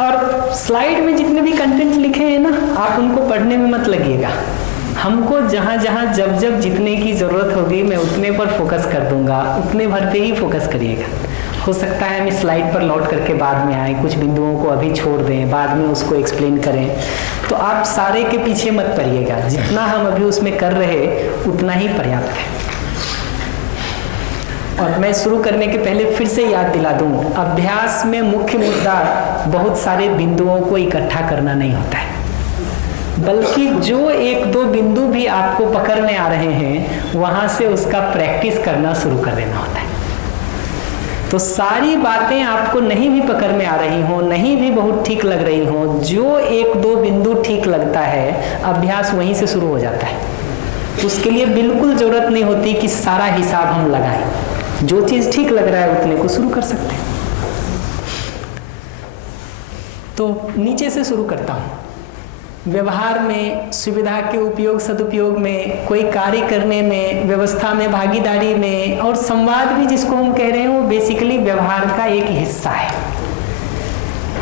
और स्लाइड में जितने भी कंटेंट लिखे हैं ना, आप उनको पढ़ने में मत लगिएगा। हमको जहाँ जहाँ जब जब जितने की ज़रूरत होगी मैं उतने पर फोकस कर दूंगा, उतने भर पे ही फोकस करिएगा। हो सकता है हम इस स्लाइड पर लौट करके बाद में आए, कुछ बिंदुओं को अभी छोड़ दें, बाद में उसको एक्सप्लेन करें, तो आप सारे के पीछे मत पड़िएगा। जितना हम अभी उसमें कर रहे उतना ही पर्याप्त है। और मैं शुरू करने के पहले फिर से याद दिला दूं, अभ्यास में मुख्य मुद्दा बहुत सारे बिंदुओं को इकट्ठा करना नहीं होता है, बल्कि जो एक दो बिंदु भी आपको पकड़ में आ रहे हैं वहां से उसका प्रैक्टिस करना शुरू कर देना होता है। तो सारी बातें आपको नहीं भी पकड़ में आ रही हो, नहीं भी बहुत ठीक लग रही हो, जो एक दो बिंदु ठीक लगता है अभ्यास वहीं से शुरू हो जाता है। उसके लिए बिल्कुल जरूरत नहीं होती कि सारा हिसाब हम लगाएं, जो चीज ठीक लग रहा है उतने को शुरू कर सकते हैं। तो नीचे से शुरू करता हूं। व्यवहार में, सुविधा के उपयोग सदुपयोग में, कोई कार्य करने में, व्यवस्था में, भागीदारी में, और संवाद भी जिसको हम कह रहे हैं वो बेसिकली व्यवहार का एक हिस्सा है।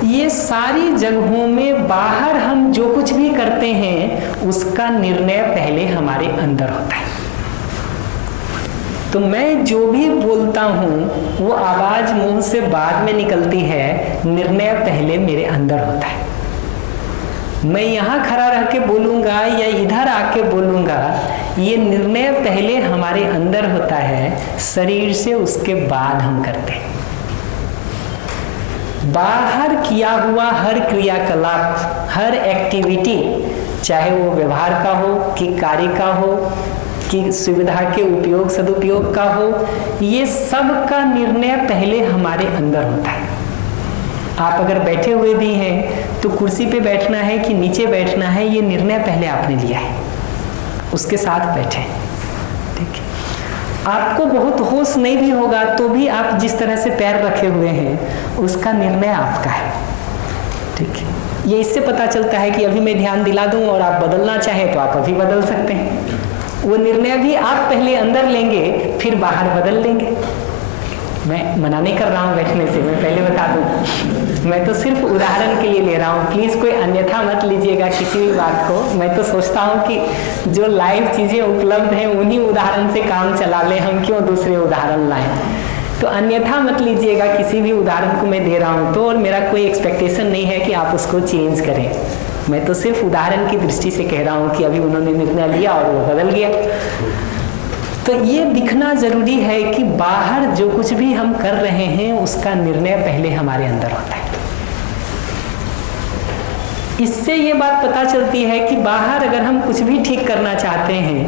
ये सारी जगहों में बाहर हम जो कुछ भी करते हैं उसका निर्णय पहले हमारे अंदर होता है। तो मैं जो भी बोलता हूं वो आवाज मुंह से बाद में निकलती है, निर्णय पहले मेरे अंदर होता है। मैं यहाँ खड़ा रह के बोलूँगा या इधर आके बोलूँगा, ये निर्णय पहले हमारे अंदर होता है, शरीर से उसके बाद हम करते हैं। बाहर किया हुआ हर क्रियाकलाप, हर एक्टिविटी, चाहे वो व्यवहार का हो कि कार्य का हो कि सुविधा के उपयोग सदुपयोग का हो, ये सब का निर्णय पहले हमारे अंदर होता है। आप अगर बैठे हुए भी हैं तो कुर्सी पे बैठना है कि नीचे बैठना है, ये निर्णय पहले आपने लिया है, उसके साथ बैठे। ठीक है। आपको बहुत होश नहीं भी होगा तो भी आप जिस तरह से पैर रखे हुए हैं उसका निर्णय आपका है। ठीक है। ये इससे पता चलता है कि अभी मैं ध्यान दिला दूं और आप बदलना चाहें तो आप अभी बदल सकते हैं। वो निर्णय भी आप पहले अंदर लेंगे, फिर बाहर बदल लेंगे। मैं मना नहीं कर रहा हूँ बैठने से, मैं पहले बता दूँ, मैं तो सिर्फ उदाहरण के लिए ले रहा हूँ। प्लीज़ कोई अन्यथा मत लीजिएगा किसी भी बात को। मैं तो सोचता हूँ कि जो लाइव चीज़ें उपलब्ध हैं उन्हीं उदाहरण से काम चला लें, हम क्यों दूसरे उदाहरण लाएं। तो अन्यथा मत लीजिएगा किसी भी उदाहरण को मैं दे रहा हूँ तो, और मेरा कोई एक्सपेक्टेशन नहीं है कि आप उसको चेंज करें। मैं तो सिर्फ उदाहरण की दृष्टि से कह रहा हूँ कि अभी उन्होंने निर्णय लिया और वो बदल गया। तो ये दिखना जरूरी है कि बाहर जो कुछ भी हम कर रहे हैं उसका निर्णय पहले हमारे अंदर होता है। इससे ये बात पता चलती है कि बाहर अगर हम कुछ भी ठीक करना चाहते हैं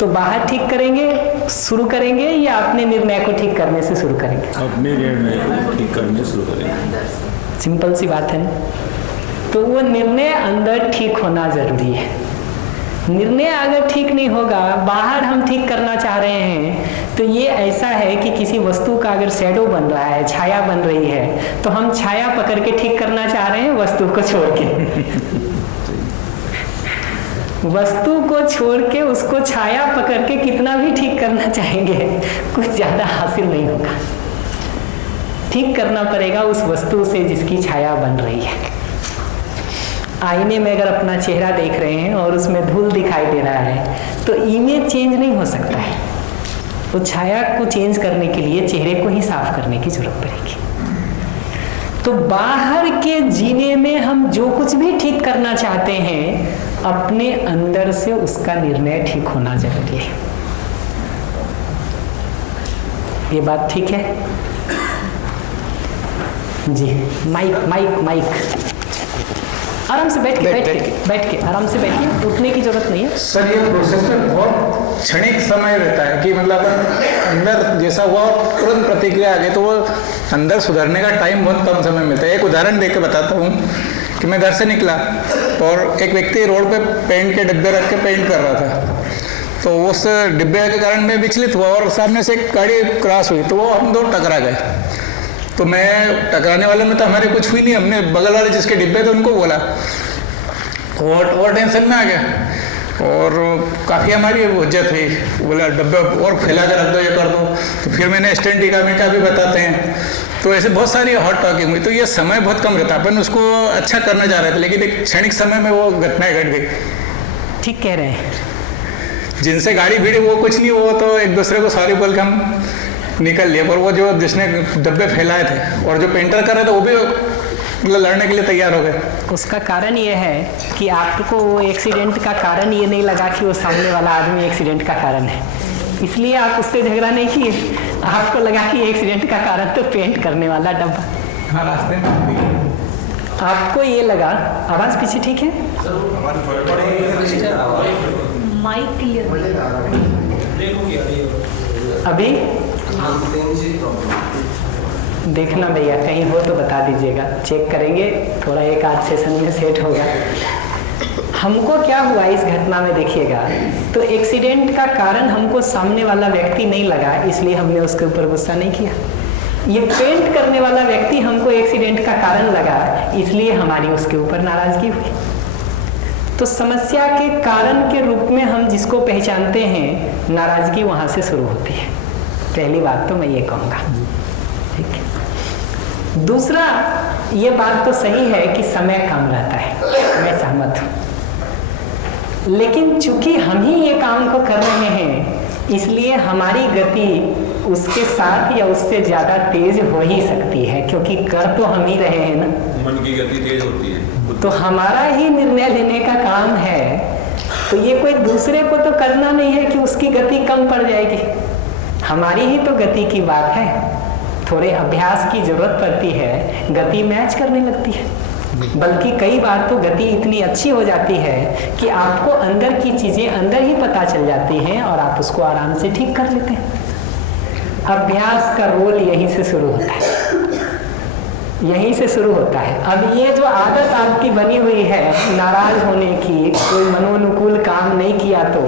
तो बाहर ठीक करेंगे, शुरू करेंगे, या अपने निर्णय को ठीक करने से शुरू करेंगे? अपने निर्णय को ठीक करने से शुरू करेंगे। सिंपल सी बात है ना। तो वो निर्णय अंदर ठीक होना जरूरी है। निर्णय अगर ठीक नहीं होगा, बाहर हम ठीक करना चाह रहे हैं, तो ये ऐसा है कि किसी वस्तु का अगर शैडो बन रहा है, छाया बन रही है, तो हम छाया पकड़ के ठीक करना चाह रहे हैं वस्तु को छोड़ के। वस्तु को छोड़ के उसको छाया पकड़ के कितना भी ठीक करना चाहेंगे, कुछ ज्यादा हासिल नहीं होगा। ठीक करना पड़ेगा उस वस्तु से जिसकी छाया बन रही है। आईने में अगर अपना चेहरा देख रहे हैं और उसमें धूल दिखाई दे रहा है तो इमेज चेंज नहीं हो सकता है। तो छाया को चेंज करने के लिए चेहरे को ही साफ करने की जरूरत पड़ेगी। तो बाहर के जीने में हम जो कुछ भी ठीक करना चाहते हैं, अपने अंदर से उसका निर्णय ठीक होना जरूरी है। ये बात ठीक है जी? माइक माइक माइक आराम से बैठ के आराम से बैठिए, उठने की जरूरत नहीं है। सर ये प्रोसेस में बहुत क्षणिक समय रहता है कि मतलब अंदर जैसा हुआ तुरंत प्रतिक्रिया आ गई, तो वो अंदर सुधरने का टाइम बहुत कम समय मिलता है। एक उदाहरण देके बताता हूँ कि मैं घर से निकला और एक व्यक्ति रोड पे पेंट के डिब्बे रख के पेंट कर रहा था, तो उस डिब्बे के कारण मैं विचलित हुआ और सामने से एक गाड़ी क्रॉस हुई, तो वो हम दो टकरा गए। तो मैं टकराने वाले में तो हमारे कुछ हुई नहीं, हमने बगल वाले जिसके डिब्बे थे उनको बोला, और टेंशन में आ गया और काफ़ी हमारी हुज्जत हुई। बोला डब्बे और फैला कर रख दो, ये कर दो। तो फिर मैंने स्टैंड टीका भी बताते हैं तो ऐसे बहुत सारी हॉट टॉकिंग हुई। तो ये समय बहुत कम रहता, अपन उसको अच्छा करना चाह रहे थे, लेकिन एक क्षणिक समय में वो घटनाएं घट गई। ठीक कह रहे हैं। जिनसे गाड़ी भिड़ी वो कुछ नहीं, वो तो एक दूसरे को सॉरी बोल के हम निकल लिए, पर वो जो जिसने डब्बे फैलाए थे और जो पेंटर कर रहे थे वो भी मतलब लड़ने के लिए तैयार हो गए। उसका कारण ये है कि आपको वो एक्सीडेंट का कारण ये नहीं लगा कि वो सामने वाला आदमी एक्सीडेंट का कारण है, इसलिए आप उससे झगड़ा नहीं किए। आपको लगा कि एक्सीडेंट का कारण तो पेंट करने वाला डब्बा। हाँ, रास्ते में आपको ये लगा। आवाज पीछे ठीक है? माइक क्लियर अभी देखना भैया, कहीं हो तो बता दीजिएगा, चेक करेंगे, थोड़ा एक आध सेशन में सेट होगा। हमको क्या हुआ इस घटना में देखिएगा, तो एक्सीडेंट का कारण हमको सामने वाला व्यक्ति नहीं लगा, इसलिए हमने उसके ऊपर गुस्सा नहीं किया। ये पेंट करने वाला व्यक्ति हमको एक्सीडेंट का कारण लगा, इसलिए हमारी उसके ऊपर नाराजगी हुई। तो समस्या के कारण के रूप में हम जिसको पहचानते हैं, नाराजगी वहां से शुरू होती है। पहली बात तो मैं ये कहूँगा, ठीक है। दूसरा, ये बात तो सही है कि समय कम रहता है, मैं सहमत हूँ, लेकिन चूंकि हम ही ये काम को कर रहे हैं, इसलिए हमारी गति उसके साथ या उससे ज्यादा तेज हो ही सकती है, क्योंकि कर तो हम ही रहे हैं ना। मन की गति तेज होती है, तो हमारा ही निर्णय लेने का काम है, तो ये कोई दूसरे को तो करना नहीं है कि उसकी गति कम पड़ जाएगी, हमारी ही तो गति की बात है। थोड़े अभ्यास की जरूरत पड़ती है, गति मैच करने लगती है, बल्कि कई बार तो गति इतनी अच्छी हो जाती है कि आपको अंदर की चीजें अंदर ही पता चल जाती हैं और आप उसको आराम से ठीक कर लेते हैं। अभ्यास का रोल यहीं से शुरू होता है, यहीं से शुरू होता है। अब ये जो आदत आपकी बनी हुई है नाराज होने की, कोई मनोनुकूल काम नहीं किया तो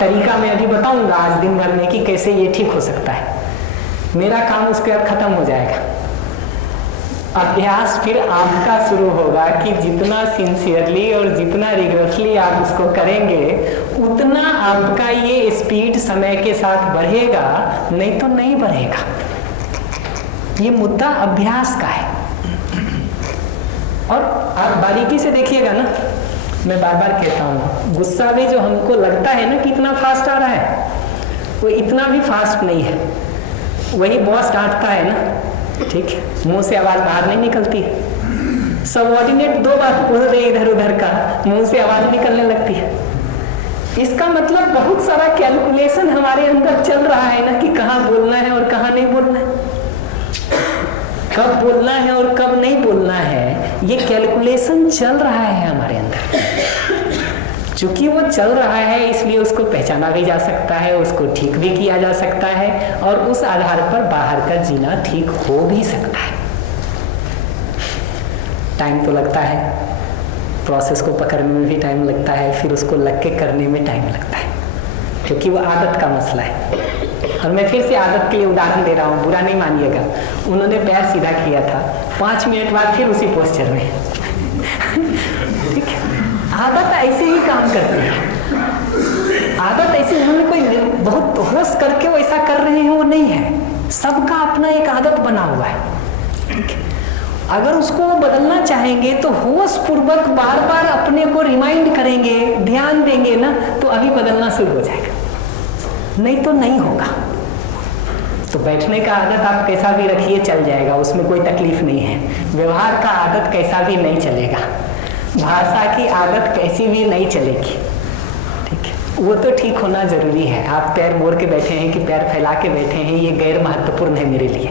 तरीका मैं अभी बताऊंगा आज दिन भर में कि कैसे ये ठीक हो सकता है। मेरा काम उसके बाद खत्म हो जाएगा। अभ्यास फिर आपका शुरू होगा कि जितना सिंसियरली और जितना रिगरसली आप उसको करेंगे, उतना आपका ये स्पीड समय के साथ बढ़ेगा, नहीं तो नहीं बढ़ेगा। ये मुद्दा अभ्यास का है। और आप बारीकी से देखिएगा ना, मैं बार बार कहता हूँ, गुस्सा भी जो हमको लगता है ना कि इतना फास्ट आ रहा है, वो इतना भी फास्ट नहीं है। वही बॉस डांटता है ना, ठीक है, मुंह से आवाज बाहर नहीं निकलती है। सबऑर्डिनेट दो बात बोल रहे इधर उधर का, मुंह से आवाज निकलने लगती है। इसका मतलब बहुत सारा कैलकुलेशन हमारे अंदर चल रहा है ना कि कहाँ बोलना है और कहाँ नहीं बोलना है, कब बोलना है और कब नहीं बोलना है। ये कैलकुलेशन चल रहा है हमारे अंदर। चूंकि वो चल रहा है, इसलिए उसको पहचाना भी जा सकता है, उसको ठीक भी किया जा सकता है, और उस आधार पर बाहर का जीना ठीक हो भी सकता है। टाइम तो लगता है, प्रोसेस को पकड़ने में भी टाइम लगता है, फिर उसको लग के करने में टाइम लगता है, क्योंकि वो आदत का मसला है। और मैं फिर से आदत के लिए उदाहरण दे रहा हूँ, बुरा नहीं मानिएगा। उन्होंने पैर सीधा किया था, 5 मिनट बाद फिर उसी पोस्चर में ठीक है। आदत ऐसे ही काम करती है। आदत ऐसे, उन्होंने कोई बहुत होश करके वो ऐसा कर रहे हैं वो नहीं है, सबका अपना एक आदत बना हुआ है, ठीक है। अगर उसको बदलना चाहेंगे तो होश पूर्वक बार बार अपने को रिमाइंड करेंगे, ध्यान देंगे ना, तो अभी बदलना शुरू हो जाएगा, नहीं तो नहीं होगा। तो बैठने का आदत आप कैसा भी रखिए चल जाएगा, उसमें कोई तकलीफ नहीं है। व्यवहार का आदत कैसा भी नहीं चलेगा, भाषा की आदत कैसी भी नहीं चलेगी, ठीक है। वो तो ठीक होना जरूरी है। आप पैर मोड़ के बैठे हैं कि पैर फैला के बैठे हैं, ये गैर महत्वपूर्ण है मेरे लिए,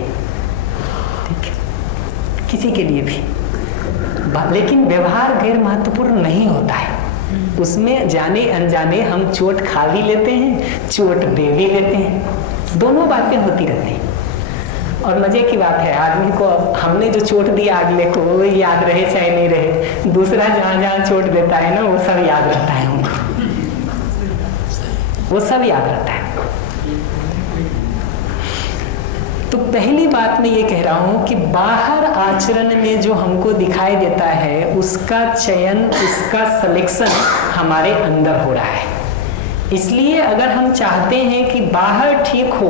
ठीक है, किसी के लिए भी। लेकिन व्यवहार गैर महत्वपूर्ण नहीं होता है, उसमें जाने अनजाने हम चोट खा भी लेते हैं, चोट दे भी लेते हैं, दोनों बातें होती रहती हैं। और मजे की बात है, आदमी को हमने जो चोट दिया अगले को वो याद रहे चाहे नहीं रहे, दूसरा जहाँ जहाँ चोट देता है ना वो सब याद रहता है उनको, वो सब याद रहता है। तो पहली बात मैं ये कह रहा हूं कि बाहर आचरण में जो हमको दिखाई देता है उसका चयन, उसका सिलेक्शन हमारे अंदर हो रहा है। इसलिए अगर हम चाहते हैं कि बाहर ठीक हो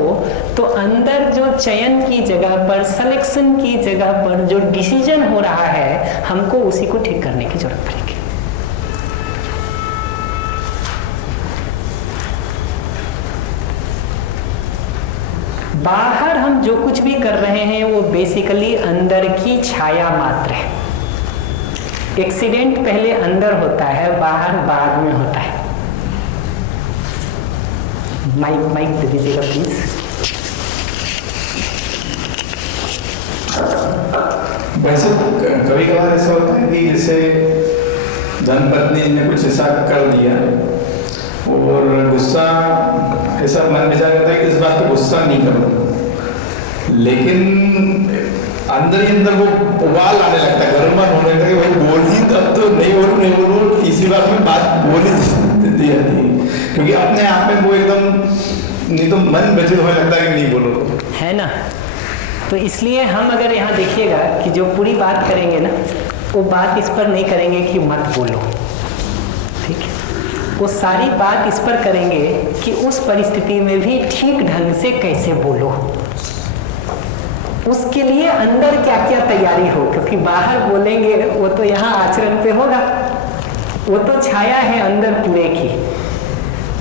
तो अंदर जो चयन की जगह पर, सिलेक्शन की जगह पर जो डिसीजन हो रहा है, हमको उसी को ठीक करने की जरूरत पड़ेगी। बाहर हम जो कुछ भी कर रहे हैं वो बेसिकली अंदर की छाया मात्र है। एक्सीडेंट पहले अंदर होता है, बाहर बाद में होता है। माइक दे दीजिएगा प्लीज। वैसे कभी कभार ऐसा होता है कि जैसे धर्मपत्नी ने कुछ ऐसा कर दिया और गुस्सा, ऐसा मन विचार करता है कि इस बात पे गुस्सा नहीं करो, लेकिन अंदर ही अंदर वो उबाल आने लगता है, गर्मन होने लगता है कि भाई बोल ही, अब तो नहीं बोलूँ, तीसरी बार में बात बोल ही दी जाती है, क्योंकि अपने आप में वो एकदम, नहीं तो मन व्यथित होने लगता है कि नहीं बोलो, है ना। तो इसलिए हम अगर यहाँ देखिएगा कि जो पूरी बात करेंगे ना, वो बात इस पर नहीं करेंगे कि मत बोलो, ठीक है, वो सारी बात इस पर करेंगे कि उस परिस्थिति में भी ठीक ढंग से कैसे बोलो, उसके लिए अंदर क्या क्या तैयारी हो, क्योंकि बाहर बोलेंगे वो तो यहाँ आचरण पे होगा, वो तो छाया है अंदर पूरे की।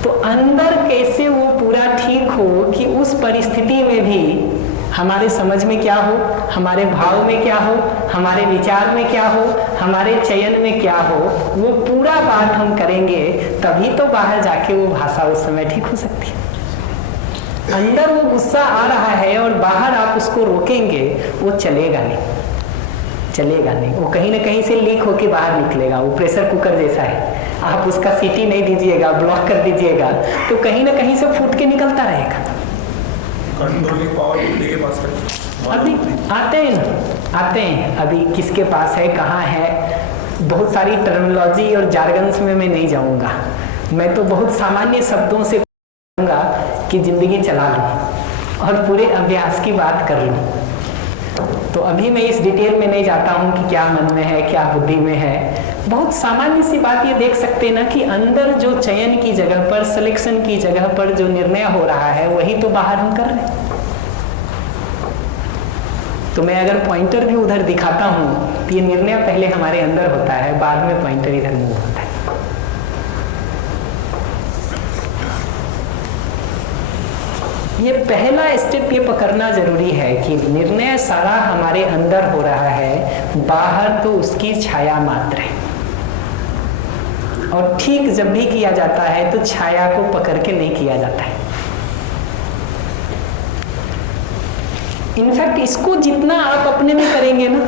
तो अंदर कैसे वो पूरा ठीक हो कि उस परिस्थिति में भी हमारे समझ में क्या हो, हमारे भाव में क्या हो, हमारे विचार में क्या हो, हमारे चयन में क्या हो, वो पूरा बात हम करेंगे, तभी तो बाहर जाके वो भाषा उस समय ठीक हो सकती है। अंदर वो गुस्सा आ रहा है और बाहर आप उसको रोकेंगे, वो चलेगा नहीं, चलेगा नहीं, वो कहीं ना कहीं से लीक होके बाहर निकलेगा। वो प्रेशर कुकर जैसा है, आप उसका सीटी नहीं दीजिएगा, ब्लॉक कर दीजिएगा, तो कहीं ना कहीं से फूट के निकलता रहेगा। कंट्रोलिंग पावर के पास है। अभी आते हैं ना, आते हैं, अभी किसके पास है, कहाँ है, बहुत सारी टर्मिनोलॉजी और जार्गन्स में मैं नहीं जाऊंगा, मैं तो बहुत सामान्य शब्दों से कहूँगा कि जिंदगी चला लूँ और पूरे अभ्यास की बात कर लूँ। तो अभी मैं इस डिटेल में नहीं जाता हूँ कि क्या मन में है, क्या बुद्धि में है। बहुत सामान्य सी बात ये देख सकते हैं ना कि अंदर जो चयन की जगह पर, सिलेक्शन की जगह पर जो निर्णय हो रहा है, वही तो बाहर हम कर रहे हैं। तो मैं अगर पॉइंटर भी उधर दिखाता हूँ तो ये निर्णय पहले हमारे अंदर होता है, बाद में पॉइंटर इधर मूव होता है। ये पहला स्टेप ये पकड़ना जरूरी है कि निर्णय सारा हमारे अंदर हो रहा है, बाहर तो उसकी छाया मात्र है। और ठीक जब भी किया जाता है तो छाया को पकड़ के नहीं किया जाता है। इनफैक्ट इसको जितना आप अपने में करेंगे ना,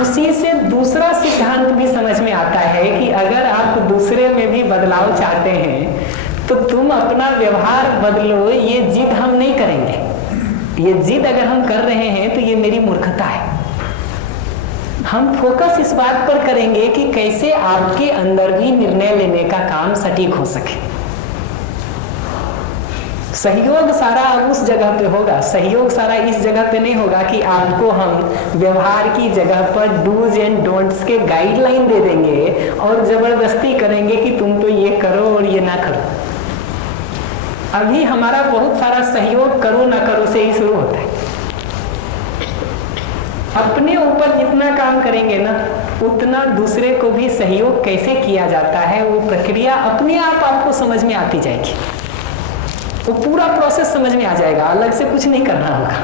उसी से दूसरा सिद्धांत भी समझ में आता है कि अगर आप दूसरे में भी बदलाव चाहते हैं तो तुम अपना व्यवहार बदलो, ये जिद हम नहीं करेंगे। ये जिद अगर हम कर रहे हैं तो ये मेरी मूर्खता है। हम फोकस इस बात पर करेंगे कि कैसे आपके अंदर भी निर्णय लेने का काम सटीक हो सके। सहयोग सारा उस जगह पे होगा, सहयोग सारा इस जगह पे नहीं होगा कि आपको हम व्यवहार की जगह पर डूज एंड डोंट्स के गाइडलाइन दे देंगे और जबरदस्ती करेंगे कि तुम तो ये करो और ये ना करो। अभी हमारा बहुत सारा सहयोग करो ना करो से ही शुरू होता है। अपने ऊपर जितना काम करेंगे ना, उतना दूसरे को भी सहयोग कैसे किया जाता है, वो प्रक्रिया अपने आप आपको समझ में आती जाएगी। वो पूरा प्रोसेस समझ में आ जाएगा, अलग से कुछ नहीं करना होगा,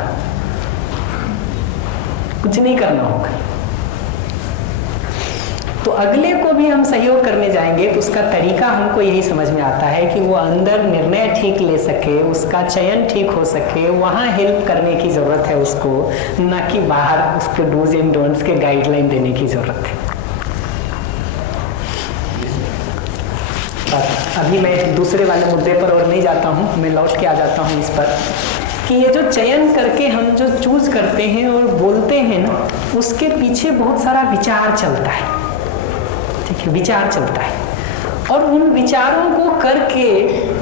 कुछ नहीं करना होगा। तो अगले को भी हम सहयोग करने जाएंगे तो उसका तरीका हमको यही समझ में आता है कि वो अंदर निर्णय ठीक ले सके, उसका चयन ठीक हो सके, वहाँ हेल्प करने की जरूरत है उसको, ना कि बाहर उसके डूज एंड डोंट्स के गाइडलाइन देने की जरूरत है। अभी मैं दूसरे वाले मुद्दे पर और नहीं जाता हूँ, मैं लौट के आ जाता हूँ इस पर कि ये जो चयन करके हम जो चूज करते हैं और बोलते हैं ना, उसके पीछे बहुत सारा विचार चलता है, ठीक है, विचार चलता है। और उन विचारों को करके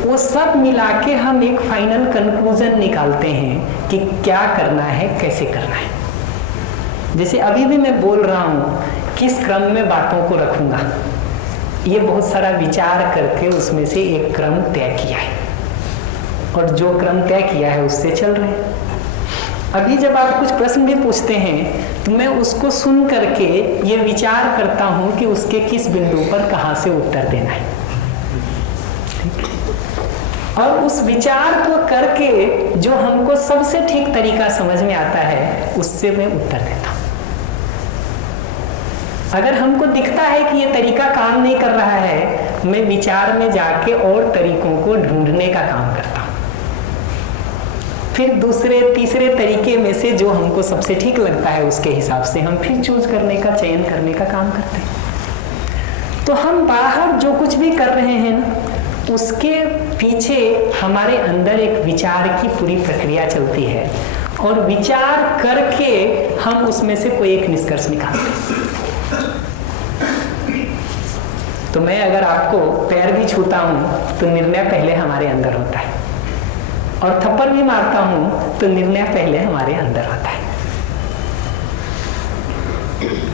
वो सब मिला के हम एक फाइनल कंक्लूजन निकालते हैं कि क्या करना है, कैसे करना है। जैसे अभी भी मैं बोल रहा हूँ किस क्रम में बातों को रखूंगा, ये बहुत सारा विचार करके उसमें से एक क्रम तय किया है, और जो क्रम तय किया है उससे चल रहे हैं। अभी जब आप कुछ प्रश्न भी पूछते हैं तो मैं उसको सुन करके ये विचार करता हूँ कि उसके किस बिंदु पर कहाँ से उत्तर देना है, और उस विचार को करके जो हमको सबसे ठीक तरीका समझ में आता है उससे मैं उत्तर देता हूँ। अगर हमको दिखता है कि ये तरीका काम नहीं कर रहा है, मैं विचार में जाके और तरीकों को ढूंढने का काम करता हूँ। फिर दूसरे तीसरे तरीके में से जो हमको सबसे ठीक लगता है उसके हिसाब से हम फिर चूज करने का, चयन करने का काम करते हैं। तो हम बाहर जो कुछ भी कर रहे हैं ना, उसके पीछे हमारे अंदर एक विचार की पूरी प्रक्रिया चलती है, और विचार करके हम उसमें से कोई एक निष्कर्ष निकालते हैं। तो मैं अगर आपको पैर भी छूता हूं तो निर्णय पहले हमारे अंदर होता है, और थप्पड़ भी मारता हूं तो निर्णय पहले हमारे अंदर होता है,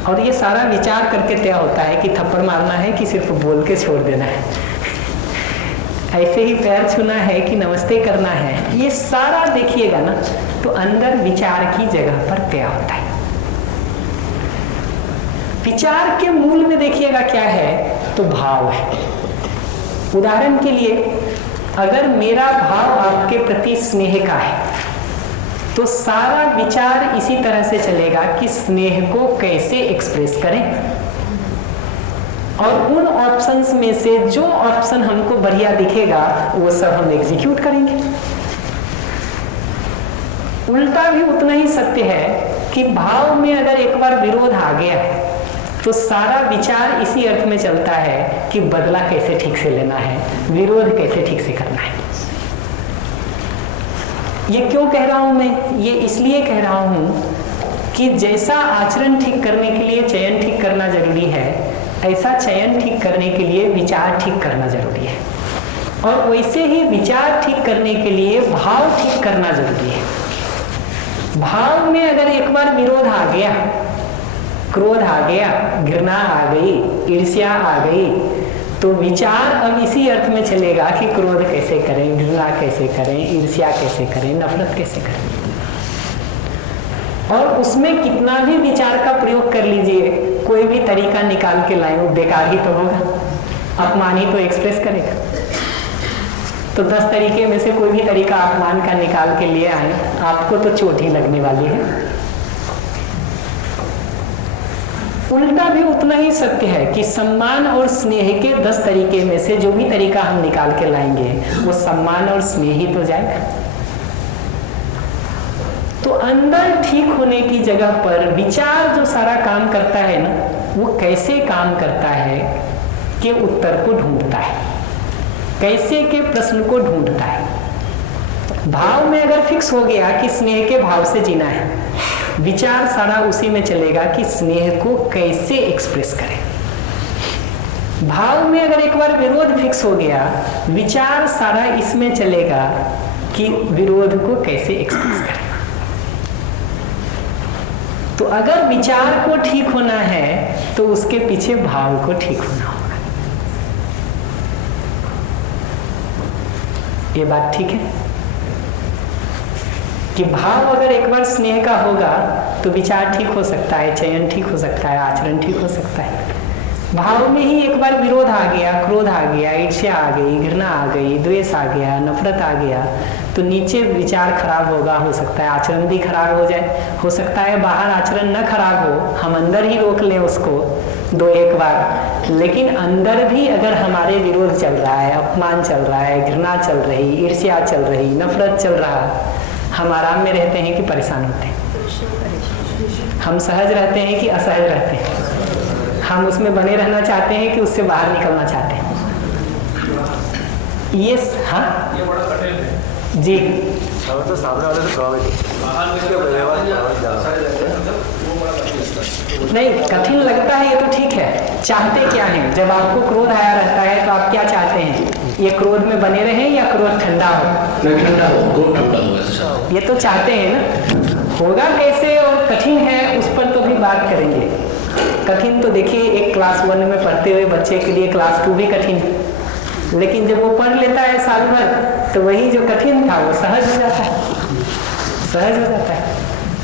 और ये सारा विचार करके तय होता है कि थप्पड़ मारना है कि सिर्फ बोल के छोड़ देना है, ऐसे ही पैर छूना है कि नमस्ते करना है। ये सारा देखिएगा ना तो अंदर विचार की जगह पर तय होता है। विचार के मूल में देखिएगा क्या है, तो भाव है। उदाहरण के लिए अगर मेरा भाव आपके प्रति स्नेह का है तो सारा विचार इसी तरह से चलेगा कि स्नेह को कैसे एक्सप्रेस करें, और उन ऑप्शंस में से जो ऑप्शन हमको बढ़िया दिखेगा वो सब हम एग्जीक्यूट करेंगे। उल्टा भी उतना ही सत्य है कि भाव में अगर एक बार विरोध आ गया तो सारा विचार इसी अर्थ में चलता है कि बदला कैसे ठीक से लेना है, विरोध कैसे ठीक से करना है। ये क्यों कह रहा हूं मैं? ये इसलिए कह रहा हूं कि जैसा आचरण ठीक करने के लिए चयन ठीक करना जरूरी है, ऐसा चयन ठीक करने के लिए विचार ठीक करना जरूरी है, और वैसे ही विचार ठीक करने के लिए भाव ठीक करना जरूरी है। भाव में अगर एक बार विरोध आ गया, क्रोध आ गया, घृणा आ गई, ईर्ष्या आ गई, तो विचार अब इसी अर्थ में चलेगा कि क्रोध कैसे करें, घृणा कैसे करें, ईर्ष्या कैसे करें, नफरत कैसे करें। और उसमें कितना भी विचार का प्रयोग कर लीजिए, कोई भी तरीका निकाल के लाए वो बेकार ही तो होगा, अपमान ही तो एक्सप्रेस करेगा। तो 10 तरीके में से कोई भी तरीका अपमान का निकाल के लिए आए, आपको तो चोट ही लगने वाली है। उल्टा भी उतना ही सत्य है कि सम्मान और स्नेह के 10 तरीके में से जो भी तरीका हम निकाल के लाएंगे वो सम्मान और स्नेह ही तो जाएगा। तो अंदर ठीक होने की जगह पर विचार जो सारा काम करता है ना, वो कैसे काम करता है कि उत्तर को ढूंढता है, कैसे के प्रश्न को ढूंढता है। भाव में अगर फिक्स हो गया कि स्नेह के भाव से जीना है, विचार सारा उसी में चलेगा कि स्नेह को कैसे एक्सप्रेस करें। भाव में अगर एक बार विरोध फिक्स हो गया, विचार सारा इसमें चलेगा कि विरोध को कैसे एक्सप्रेस करें। तो अगर विचार को ठीक होना है तो उसके पीछे भाव को ठीक होना होगा। ये बात ठीक है कि भाव अगर एक बार स्नेह का होगा तो विचार ठीक हो सकता है, चयन ठीक हो सकता है, आचरण ठीक हो सकता है। भाव में ही एक बार विरोध आ गया, क्रोध आ गया, ईर्ष्या आ गई, घृणा आ गई, द्वेष आ गया, नफरत आ गया, तो नीचे विचार खराब होगा, हो सकता है आचरण भी खराब हो जाए, हो सकता है बाहर आचरण न खराब हो, हम अंदर ही रोक लें उसको 2-1 बार, लेकिन अंदर भी अगर हमारे विरोध चल रहा है, अपमान चल रहा है, घृणा चल रही, ईर्ष्या चल रही, नफरत चल रहा, हम आराम में रहते हैं कि परेशान होते हैं? हम सहज रहते हैं कि असहज रहते हैं? हम उसमें बने रहना चाहते हैं कि उससे बाहर निकलना चाहते हैं? ये हाँ ये बड़ा कठिन है जी, तो सामने वाले से नहीं कठिन लगता है ये तो ठीक है। चाहते क्या हैं? जब आपको क्रोध आया रहता है तो आप क्या चाहते हैं? ये क्रोध में बने रहें या क्रोध ठंडा हो? ठंडा हो, क्रोध ठंडा हो। ये तो चाहते हैं ना, होगा कैसे और कठिन है उस पर तो भी बात करेंगे। कठिन तो देखिए एक क्लास 1 में पढ़ते हुए बच्चे के लिए क्लास 2 भी कठिन है, लेकिन जब वो पढ़ लेता है साल भर तो वही जो कठिन था वो सहज हो जाता है, सहज हो जाता है।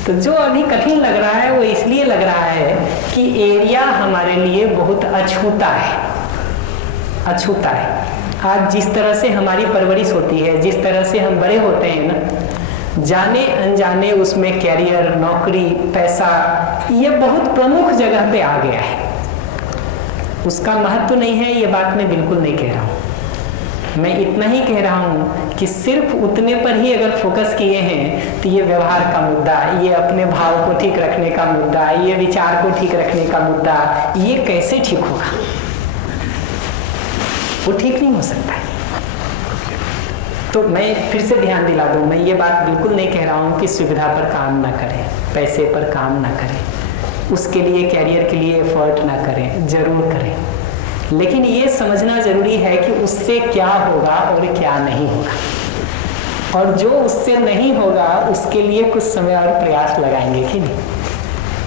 तो जो अभी कठिन लग रहा है वो इसलिए लग रहा है कि एरिया हमारे लिए बहुत अछूता है, अछूता है। आज जिस तरह से हमारी परवरिश होती है, जिस तरह से हम बड़े होते हैं ना, जाने अनजाने उसमें कैरियर, नौकरी, पैसा ये बहुत प्रमुख जगह पे आ गया है। उसका महत्व नहीं है ये बात मैं बिल्कुल नहीं कह रहा हूँ, मैं इतना ही कह रहा हूँ कि सिर्फ उतने पर ही अगर फोकस किए हैं तो ये व्यवहार का मुद्दा, ये अपने भाव को ठीक रखने का मुद्दा, ये विचार को ठीक रखने का मुद्दा, ये कैसे ठीक होगा? वो ठीक नहीं हो सकता है। तो मैं फिर से ध्यान दिला दूं, मैं ये बात बिल्कुल नहीं कह रहा हूँ कि सुविधा पर काम ना करें, पैसे पर काम ना करें, उसके लिए कैरियर के लिए एफर्ट ना करें, जरूर करें, लेकिन ये समझना जरूरी है कि उससे क्या होगा और क्या नहीं होगा, और जो उससे नहीं होगा उसके लिए कुछ समय और प्रयास लगाएंगे कि नहीं,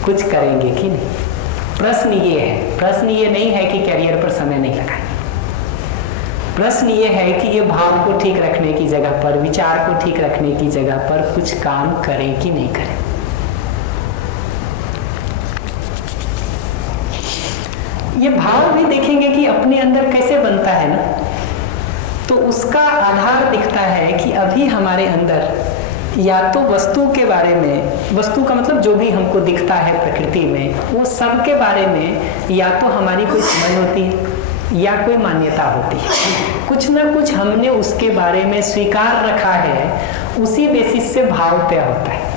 कुछ करेंगे कि नहीं। प्रश्न ये है, प्रश्न ये नहीं है कि कैरियर पर समय नहीं लगाएंगे, प्रश्न ये है कि ये भाव को ठीक रखने की जगह पर, विचार को ठीक रखने की जगह पर कुछ काम करें कि नहीं करें। ये भाव भी देखेंगे कि अपने अंदर कैसे बनता है ना, तो उसका आधार दिखता है कि अभी हमारे अंदर या तो वस्तु के बारे में, वस्तु का मतलब जो भी हमको दिखता है प्रकृति में, वो सब के बारे में या तो हमारी कोई समझ होती है या कोई मान्यता होती है, कुछ ना कुछ हमने उसके बारे में स्वीकार रखा है, उसी बेसिस से भाव तय होता है।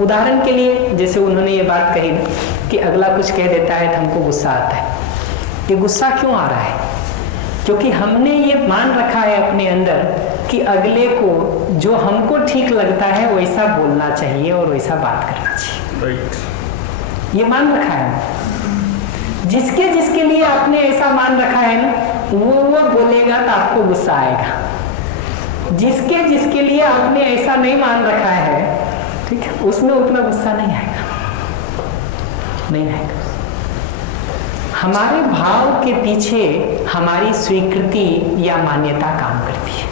उदाहरण के लिए जैसे उन्होंने ये बात कही कि अगला कुछ कह देता है तो हमको गुस्सा आता है। ये गुस्सा क्यों आ रहा है? क्योंकि हमने ये मान रखा है अपने अंदर कि अगले को जो हमको ठीक लगता है वैसा बोलना चाहिए और वैसा बात करना चाहिए। ये मान रखा है। जिसके जिसके लिए आपने ऐसा मान रखा है ना, वो बोलेगा तो आपको गुस्सा आएगा। जिसके जिसके लिए आपने ऐसा नहीं मान रखा है, ठीक है, उसमें उतना गुस्सा नहीं आएगा, नहीं आएगा। हमारे भाव के पीछे हमारी स्वीकृति या मान्यता काम करती है।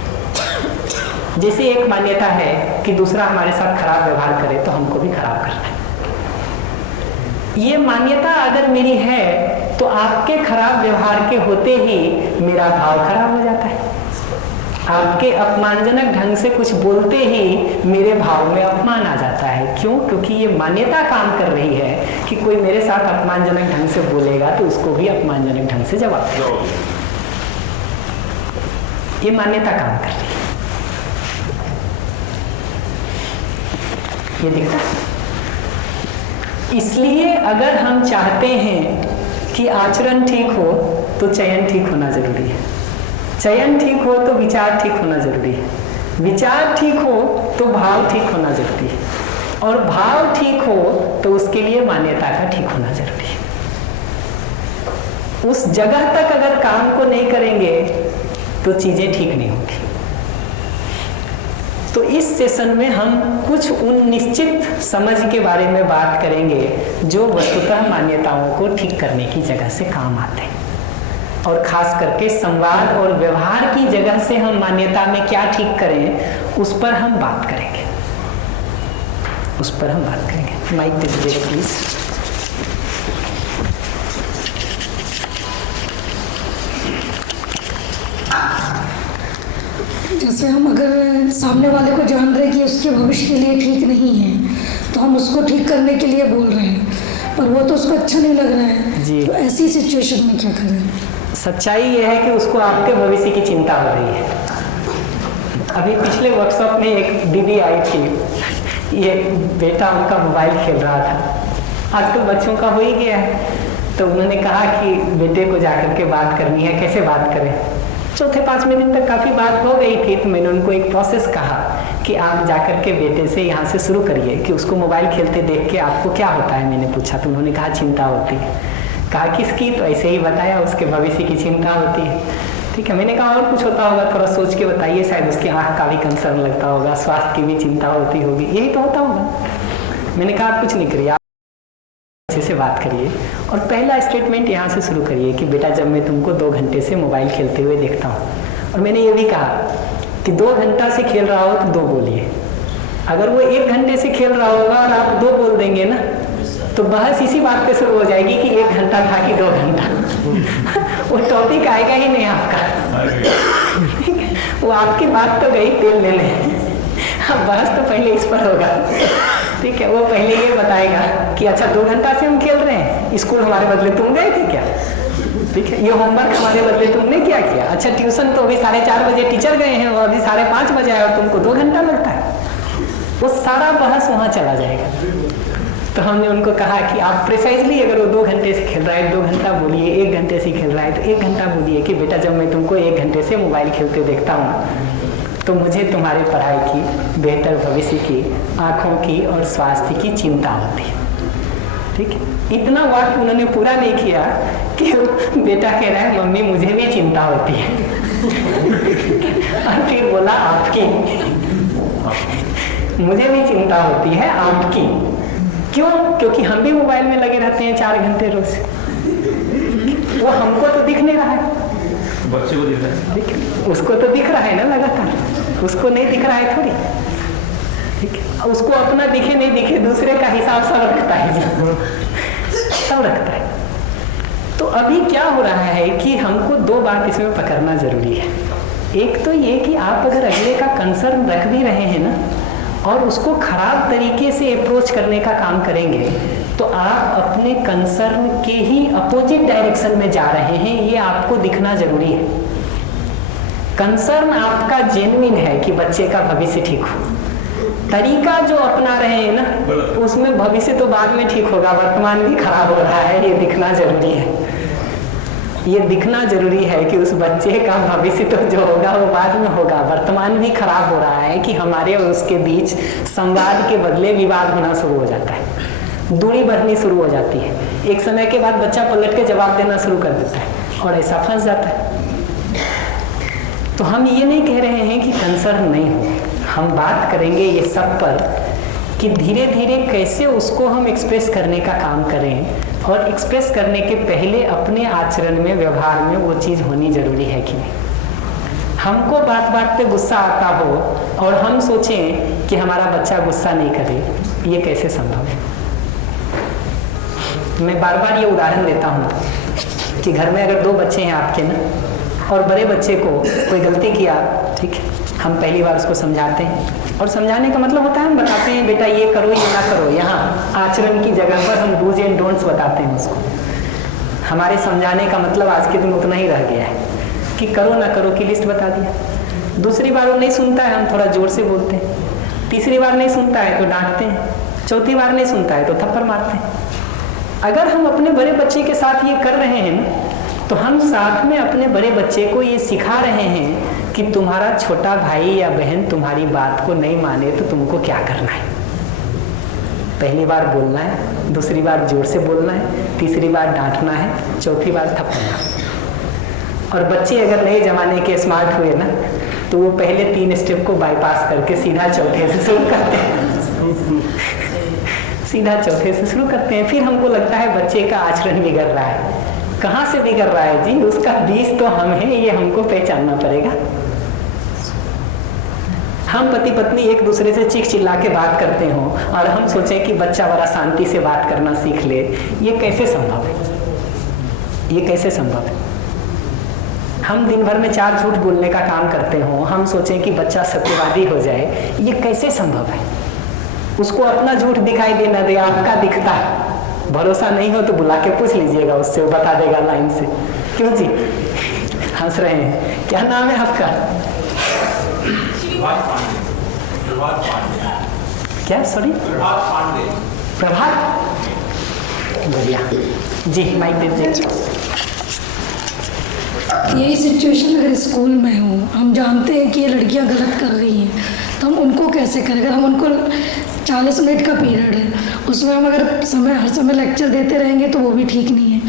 जैसे एक मान्यता है कि दूसरा हमारे साथ खराब व्यवहार करे तो हमको भी खराब करना है। ये मान्यता अगर मेरी है तो आपके खराब व्यवहार के होते ही मेरा भाव खराब हो जाता है। आपके अपमानजनक ढंग से कुछ बोलते ही मेरे भाव में अपमान आ जाता है। क्यों? क्योंकि ये मान्यता काम कर रही है कि कोई मेरे साथ अपमानजनक ढंग से बोलेगा तो उसको भी अपमानजनक ढंग से जवाब देगा। ये मान्यता काम कर रही है। ये दिखता है। इसलिए अगर हम चाहते हैं कि आचरण ठीक हो तो चयन ठीक होना जरूरी है, चयन ठीक हो तो विचार ठीक होना जरूरी है, विचार ठीक हो तो भाव ठीक होना जरूरी है, और भाव ठीक हो तो उसके लिए मान्यता का ठीक होना जरूरी है। उस जगह तक अगर काम को नहीं करेंगे तो चीजें ठीक नहीं होंगी। तो इस सेशन में हम कुछ उन निश्चित समझ के बारे में बात करेंगे जो वस्तुतः मान्यताओं को ठीक करने की जगह से काम आते हैं, और खास करके संवाद और व्यवहार की जगह से हम मान्यता में क्या ठीक करें उस पर हम बात करेंगे, उस पर हम बात करेंगे। माइक दीजिएगा प्लीज। जैसे हम अगर सामने वाले को जान रहे कि उसके भविष्य के लिए ठीक नहीं है तो हम उसको ठीक करने के लिए बोल रहे हैं, पर वो तो उसको अच्छा नहीं लग रहा है जी। तो ऐसी सिचुएशन में क्या करें? सच्चाई ये है कि उसको आपके भविष्य की चिंता हो रही है। अभी पिछले वर्कशॉप में एक दीदी आई थी, ये बेटा उनका मोबाइल खेल रहा था। आजकल बच्चों का हो ही गया है, तो उन्होंने कहा कि बेटे को जाकर के बात करनी है, कैसे बात करें। चौथे पांचवें दिन तक काफ़ी बात हो गई थी, तो मैंने उनको एक प्रोसेस कहा कि आप जाकर के बेटे से यहाँ से शुरू करिए कि उसको मोबाइल खेलते देख के आपको क्या होता है। मैंने पूछा तो उन्होंने कहा चिंता होती है। कहा किसकी? तो ऐसे ही बताया, उसके भविष्य की चिंता होती है। ठीक है, मैंने कहा और कुछ होता होगा, थोड़ा सोच के बताइए, शायद उसकी आँख का भी कंसर्न लगता होगा, स्वास्थ्य की भी चिंता होती होगी, यही तो होता होगा। मैंने कहा आप कुछ नहीं करिए, अच्छे से बात करिए और पहला स्टेटमेंट यहाँ से शुरू करिए कि बेटा जब मैं तुमको 2 घंटे से मोबाइल खेलते हुए देखता हूँ, और मैंने ये भी कहा कि 2 घंटा से खेल रहा हो तो 2 बोलिए। अगर वो 1 घंटे से खेल रहा होगा और आप 2 बोल देंगे ना, तो बहस इसी बात पे शुरू हो जाएगी कि 1 घंटा था कि 2 घंटा। वो टॉपिक आएगा ही नहीं आपका, वो आपकी बात तो गई तेल लेने, अब बहस तो पहले इस पर होगा, ठीक है। वो पहले ये बताएगा कि अच्छा 2 घंटा से हम खेल रहे हैं, स्कूल हमारे बदले तुम गए थे क्या, ठीक है, ये होमवर्क हमारे बदले तुमने क्या किया, अच्छा ट्यूशन तो अभी 4:30 बजे टीचर गए हैं और अभी 5:30 बजे आए और तुमको 2 घंटा लगता है। वो सारा बहस वहाँ चला जाएगा। तो हमने उनको कहा कि आप प्रिसाइजली अगर वो 2 घंटे से खेल रहा है 2 घंटा बोलिए, 1 घंटे से खेल रहा है तो 1 घंटा बोलिए कि बेटा जब मैं तुमको 1 घंटे से मोबाइल खेलते देखता हूँ तो मुझे तुम्हारी पढ़ाई की, बेहतर भविष्य की, आँखों की और स्वास्थ्य की चिंता होती है, ठीक है। इतना वाक्य उन्होंने पूरा नहीं किया कि बेटा कह रहा है मम्मी मुझे भी चिंता होती है और फिर बोला आपकी, मुझे भी चिंता होती है आपकी। क्यों? क्योंकि हम भी मोबाइल में लगे रहते हैं 4 घंटे रोज। वो हमको तो दिख नहीं रहा है, बच्चे को दिख रहा है, उसको तो दिख रहा है ना लगातार, उसको नहीं दिख रहा है थोड़ी, ठीक है। उसको अपना दिखे नहीं दिखे दूसरे का हिसाब सब रखता है जी, सब रखता है। तो अभी क्या हो रहा है कि हमको 2 बात इसमें पकड़ना जरूरी है। एक तो ये कि आप अगर अगले का कंसर्न रख भी रहे हैं ना और उसको खराब तरीके से अप्रोच करने का काम करेंगे तो आप अपने कंसर्न के ही अपोजिट डायरेक्शन में जा रहे हैं, ये आपको दिखना जरूरी है। कंसर्न आपका जेन्युइन है कि बच्चे का भविष्य ठीक हो, तरीका जो अपना रहे हैं ना उसमें भविष्य तो बाद में ठीक होगा, वर्तमान भी खराब हो रहा है, ये दिखना जरूरी है। ये दिखना जरूरी है कि उस बच्चे का भविष्य तो जो होगा वो बाद में होगा, वर्तमान भी खराब हो रहा है कि हमारे और उसके बीच संवाद के बदले विवाद होना शुरू हो जाता है, दूरी बढ़नी शुरू हो जाती है। एक समय के बाद बच्चा पलट के जवाब देना शुरू कर देता है और ऐसा फंस जाता है। तो हम ये नहीं कह रहे हैं कि कंसर्न नहीं हो, हम बात करेंगे ये सब पर कि धीरे धीरे कैसे उसको हम एक्सप्रेस करने का काम करें, और एक्सप्रेस करने के पहले अपने आचरण में, व्यवहार में वो चीज़ होनी जरूरी है कि नहीं। हमको बात बात पे गुस्सा आता हो और हम सोचें कि हमारा बच्चा गुस्सा नहीं करे, ये कैसे संभव है। मैं बार बार ये उदाहरण देता हूँ कि घर में अगर 2 बच्चे हैं आपके ना और बड़े बच्चे को कोई गलती किया, ठीक है, हम पहली बार उसको समझाते हैं, और समझाने का मतलब होता है हम बताते हैं बेटा ये करो ये ना करो। यहाँ आचरण की जगह पर हम डूज एंड डोंट्स बताते हैं उसको। हमारे समझाने का मतलब आज के दिन उतना ही रह गया है कि करो ना करो की लिस्ट बता दिया। दूसरी बार वो नहीं सुनता है, हम थोड़ा जोर से बोलते हैं। तीसरी बार नहीं सुनता है तो डांटते हैं। चौथी बार नहीं सुनता है तो थप्पड़ मारते हैं। अगर हम अपने बड़े बच्चे के साथ ये कर रहे हैं ना, तो हम साथ में अपने बड़े बच्चे को ये सिखा रहे हैं कि तुम्हारा छोटा भाई या बहन तुम्हारी बात को नहीं माने तो तुमको क्या करना है। पहली बार बोलना है, दूसरी बार जोर से बोलना है, तीसरी बार डांटना है, चौथी बार थप्पड़ना। और बच्चे अगर नए जमाने के स्मार्ट हुए ना तो वो पहले 3 स्टेप को बाईपास करके सीधा चौथे से शुरू करते हैं। सीधा चौथे से शुरू करते हैं। फिर हमको लगता है बच्चे का आचरण बिगड़ रहा है। कहाँ से बिगड़ रहा है जी? उसका बीज तो हम हैं, ये हमको पहचानना पड़ेगा। हम पति पत्नी एक दूसरे से चीख चिल्ला के बात करते हो और हम सोचें कि बच्चा बड़ा शांति से बात करना सीख ले, ये कैसे संभव है? ये कैसे संभव है? हम दिन भर में 4 झूठ बोलने का काम करते हो, हम सोचें कि बच्चा सत्यवादी हो जाए, ये कैसे संभव है? उसको अपना झूठ दिखाई देना दे, आपका दिखता है। भरोसा नहीं हो तो बुला के पूछ लीजिएगा उससे, वो बता देगा लाइन से। क्यों जी हंस रहे हैं? क्या नाम है आपका? क्या? सॉरी, प्रभात। बढ़िया जी, माइक दे दीजिए। यही सिचुएशन अगर स्कूल में हो, हम जानते हैं कि ये लड़कियां गलत कर रही हैं, तो हम उनको कैसे करें? अगर हम उनको 40 मिनट का पीरियड है, उसमें हम अगर हर समय लेक्चर देते रहेंगे तो वो भी ठीक नहीं है।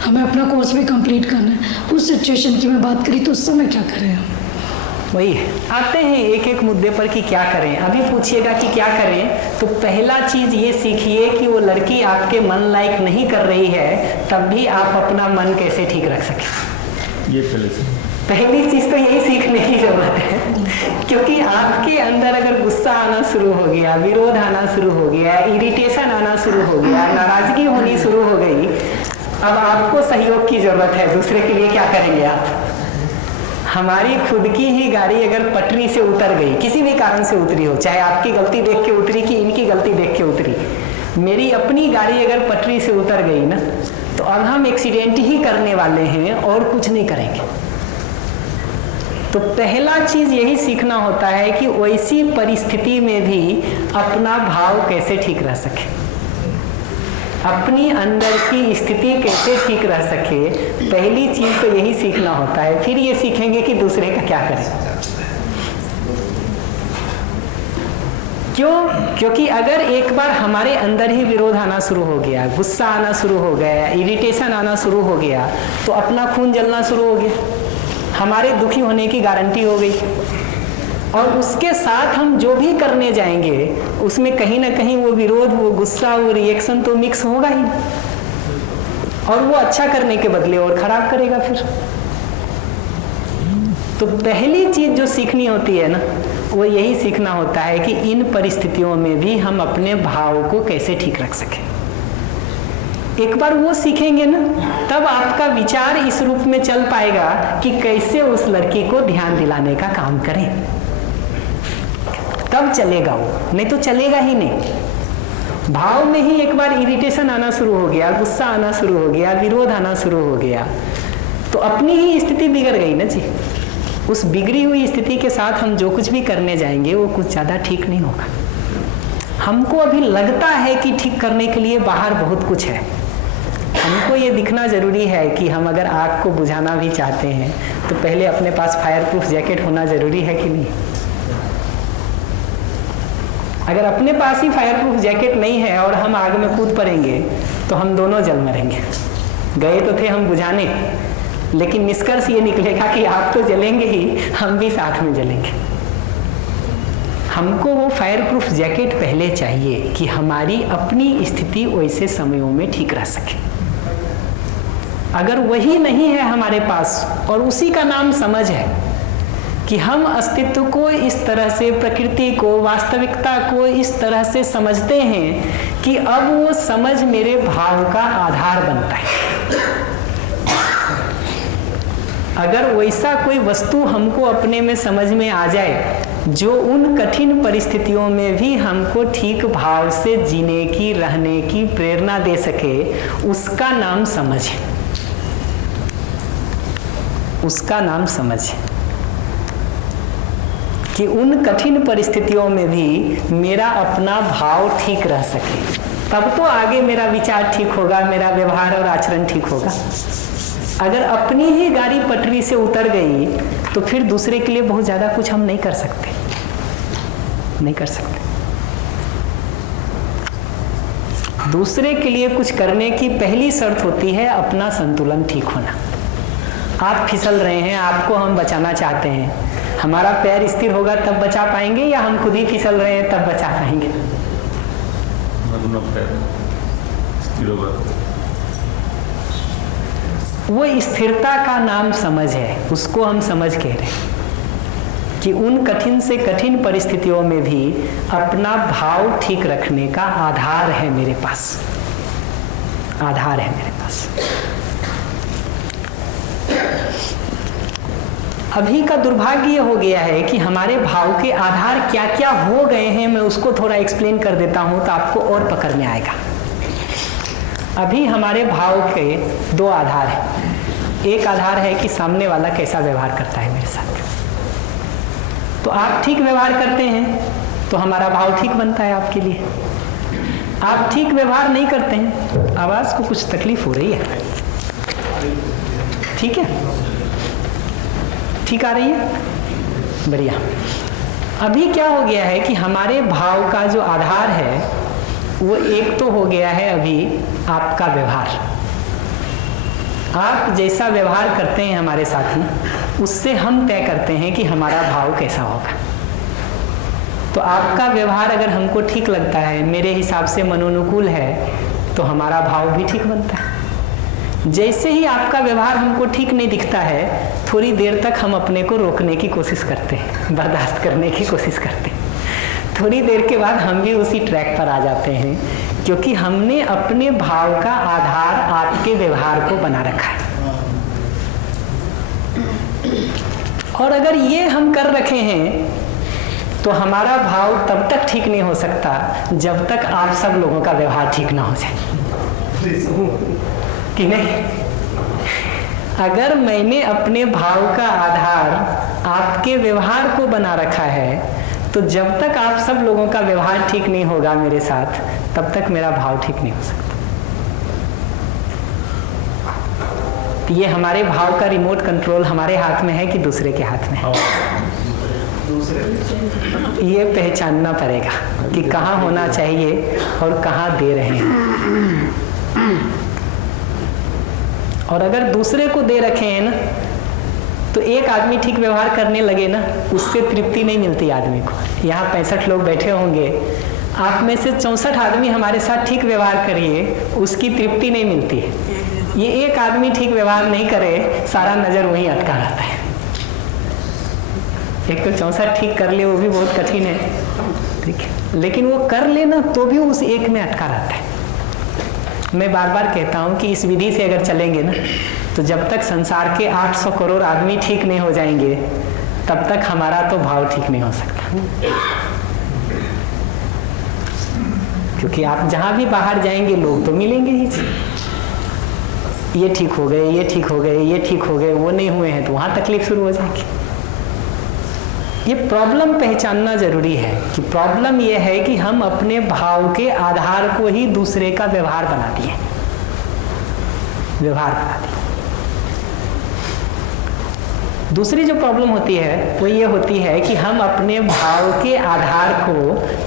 हमें अपना कोर्स भी कंप्लीट करना है। उस सिचुएशन की मैं बात करी तो उस समय क्या करें हम? वही है। आते हैं एक एक मुद्दे पर कि क्या करें। अभी पूछिएगा कि क्या करें, तो पहला चीज ये सीखिए कि वो लड़की आपके मन लायक नहीं कर रही है, तब भी आप अपना मन कैसे ठीक रख सकें। ये पहली चीज तो यही सीखने की जरूरत है, क्योंकि आपके अंदर अगर गुस्सा आना शुरू हो गया, विरोध आना शुरू हो गया, इरिटेशन आना शुरू हो गया, नाराजगी होनी शुरू हो गई, अब आपको सहयोग की जरूरत है। दूसरे के लिए क्या करेंगे आप? हमारी खुद की ही गाड़ी अगर पटरी से उतर गई, किसी भी कारण से उतरी हो, चाहे आपकी गलती देख के उतरी कि इनकी गलती देख के उतरी, मेरी अपनी गाड़ी अगर पटरी से उतर गई ना, तो अब हम एक्सीडेंट ही करने वाले हैं और कुछ नहीं करेंगे। तो पहला चीज यही सीखना होता है कि वैसी परिस्थिति में भी अपना भाव कैसे ठीक रह सके, अपनी अंदर की स्थिति कैसे ठीक रह सके। पहली चीज तो यही सीखना होता है। फिर ये सीखेंगे कि दूसरे का क्या करें। क्यों? क्योंकि अगर एक बार हमारे अंदर ही विरोध आना शुरू हो गया, गुस्सा आना शुरू हो गया, इरिटेशन आना शुरू हो गया, तो अपना खून जलना शुरू हो गया, हमारे दुखी होने की गारंटी हो गई। और उसके साथ हम जो भी करने जाएंगे उसमें कहीं ना कहीं वो विरोध, वो गुस्सा, वो रिएक्शन तो मिक्स होगा ही, और वो अच्छा करने के बदले और खराब करेगा फिर। तो पहली चीज जो सीखनी होती है ना, वो यही सीखना होता है कि इन परिस्थितियों में भी हम अपने भाव को कैसे ठीक रख सकें। एक बार वो सीखेंगे ना, तब आपका विचार इस रूप में चल पाएगा कि कैसे उस लड़की को ध्यान दिलाने का काम करें, तब चलेगा वो, नहीं तो चलेगा ही नहीं। भाव में ही एक बार इरिटेशन आना शुरू हो गया, गुस्सा आना शुरू हो गया, विरोध आना शुरू हो गया, तो अपनी ही स्थिति बिगड़ गई ना जी। उस बिगड़ी हुई स्थिति के साथ हम जो कुछ भी करने जाएंगे वो कुछ ज्यादा ठीक नहीं होगा। हमको अभी लगता है कि ठीक करने के लिए बाहर बहुत कुछ है। हमको ये दिखना जरूरी है कि हम अगर आग को बुझाना भी चाहते हैं तो पहले अपने पास फायर प्रूफ जैकेट होना जरूरी है कि नहीं। अगर अपने पास ही फायर प्रूफ जैकेट नहीं है और हम आग में कूद पड़ेंगे तो हम दोनों जल मरेंगे। गए तो थे हम बुझाने, लेकिन निष्कर्ष ये निकलेगा कि आप तो जलेंगे ही, हम भी साथ में जलेंगे। हमको वो फायर प्रूफ जैकेट पहले चाहिए कि हमारी अपनी स्थिति वैसे समयों में ठीक रह सके। अगर वही नहीं है हमारे पास, और उसी का नाम समझ है कि हम अस्तित्व को इस तरह से, प्रकृति को, वास्तविकता को इस तरह से समझते हैं कि अब वो समझ मेरे भाव का आधार बनता है। अगर वैसा कोई वस्तु हमको अपने में समझ में आ जाए जो उन कठिन परिस्थितियों में भी हमको ठीक भाव से जीने की, रहने की प्रेरणा दे सके, उसका नाम समझ है। उसका नाम समझ है कि उन कठिन परिस्थितियों में भी मेरा अपना भाव ठीक रह सके, तब तो आगे मेरा विचार ठीक होगा, मेरा व्यवहार और आचरण ठीक होगा। अगर अपनी ही गाड़ी पटरी से उतर गई तो फिर दूसरे के लिए बहुत ज्यादा कुछ हम नहीं कर सकते, नहीं कर सकते। दूसरे के लिए कुछ करने की पहली शर्त होती है अपना संतुलन ठीक होना। आप फिसल रहे हैं, आपको हम बचाना चाहते हैं, हमारा पैर स्थिर होगा तब बचा पाएंगे, या हम खुद ही फिसल रहे हैं तब बचा पाएंगे? स्थिर होगा। वो स्थिरता का नाम समझ है, उसको हम समझ कह रहे हैं कि उन कठिन से कठिन परिस्थितियों में भी अपना भाव ठीक रखने का आधार है मेरे पास, आधार है मेरे पास। अभी का दुर्भाग्य ये हो गया है कि हमारे भाव के आधार क्या क्या हो गए हैं। मैं उसको थोड़ा एक्सप्लेन कर देता हूं तो आपको और पकड़ में आएगा। अभी हमारे भाव के दो आधार हैं। एक आधार है कि सामने वाला कैसा व्यवहार करता है मेरे साथ। तो आप ठीक व्यवहार करते हैं तो हमारा भाव ठीक बनता है आपके लिए। आप ठीक व्यवहार नहीं करते हैं, आवाज को कुछ तकलीफ हो रही है, ठीक है, ठीक आ रही है, बढ़िया। अभी क्या हो गया है कि हमारे भाव का जो आधार है वो एक तो हो गया है अभी आपका व्यवहार। आप जैसा व्यवहार करते हैं हमारे साथ में, उससे हम तय करते हैं कि हमारा भाव कैसा होगा। तो आपका व्यवहार अगर हमको ठीक लगता है, मेरे हिसाब से मनोनुकूल है, तो हमारा भाव भी ठीक बनता है। जैसे ही आपका व्यवहार हमको ठीक नहीं दिखता है, थोड़ी देर तक हम अपने को रोकने की कोशिश करते हैं, बर्दाश्त करने की कोशिश करते हैं। थोड़ी देर के बाद हम भी उसी ट्रैक पर आ जाते हैं, क्योंकि हमने अपने भाव का आधार आपके व्यवहार को बना रखा है। और अगर ये हम कर रखे हैं, तो हमारा भाव तब तक ठीक नहीं हो सकता जब तक आप सब लोगों का व्यवहार ठीक ना हो जाए, कि नहीं? अगर मैंने अपने भाव का आधार आपके व्यवहार को बना रखा है, तो जब तक आप सब लोगों का व्यवहार ठीक नहीं होगा मेरे साथ, तब तक मेरा भाव ठीक नहीं हो सकता। तो ये हमारे भाव का रिमोट कंट्रोल हमारे हाथ में है कि दूसरे के हाथ में है? ये पहचानना पड़ेगा कि कहाँ होना चाहिए और कहाँ दे रहे हैं। और अगर दूसरे को दे रखे हैं ना, तो एक आदमी ठीक व्यवहार करने लगे ना, उससे तृप्ति नहीं मिलती आदमी को। यहाँ 65 लोग बैठे होंगे, आप में से 64 आदमी हमारे साथ ठीक व्यवहार करिए, उसकी तृप्ति नहीं मिलती है। ये एक आदमी ठीक व्यवहार नहीं करे, सारा नजर वहीं अटका रहता है। एक तो 64 ठीक कर ले, वो भी बहुत कठिन है, ठीक है, लेकिन वो कर लेना तो भी उस एक में अटका रहता है। मैं बार बार कहता हूँ कि इस विधि से अगर चलेंगे ना, तो जब तक संसार के 800 करोड़ आदमी ठीक नहीं हो जाएंगे, तब तक हमारा तो भाव ठीक नहीं हो सकता। क्योंकि आप जहां भी बाहर जाएंगे, लोग तो मिलेंगे ही। ये ठीक हो गए, ये ठीक हो गए, ये ठीक हो गए, वो नहीं हुए हैं, तो वहां तकलीफ शुरू हो जाएगी। ये प्रॉब्लम पहचानना जरूरी है कि प्रॉब्लम ये है कि हम अपने भाव के आधार को ही दूसरे का व्यवहार बना दिए, व्यवहार बना दिए। दूसरी जो प्रॉब्लम होती है वो ये होती है कि हम अपने भाव के आधार को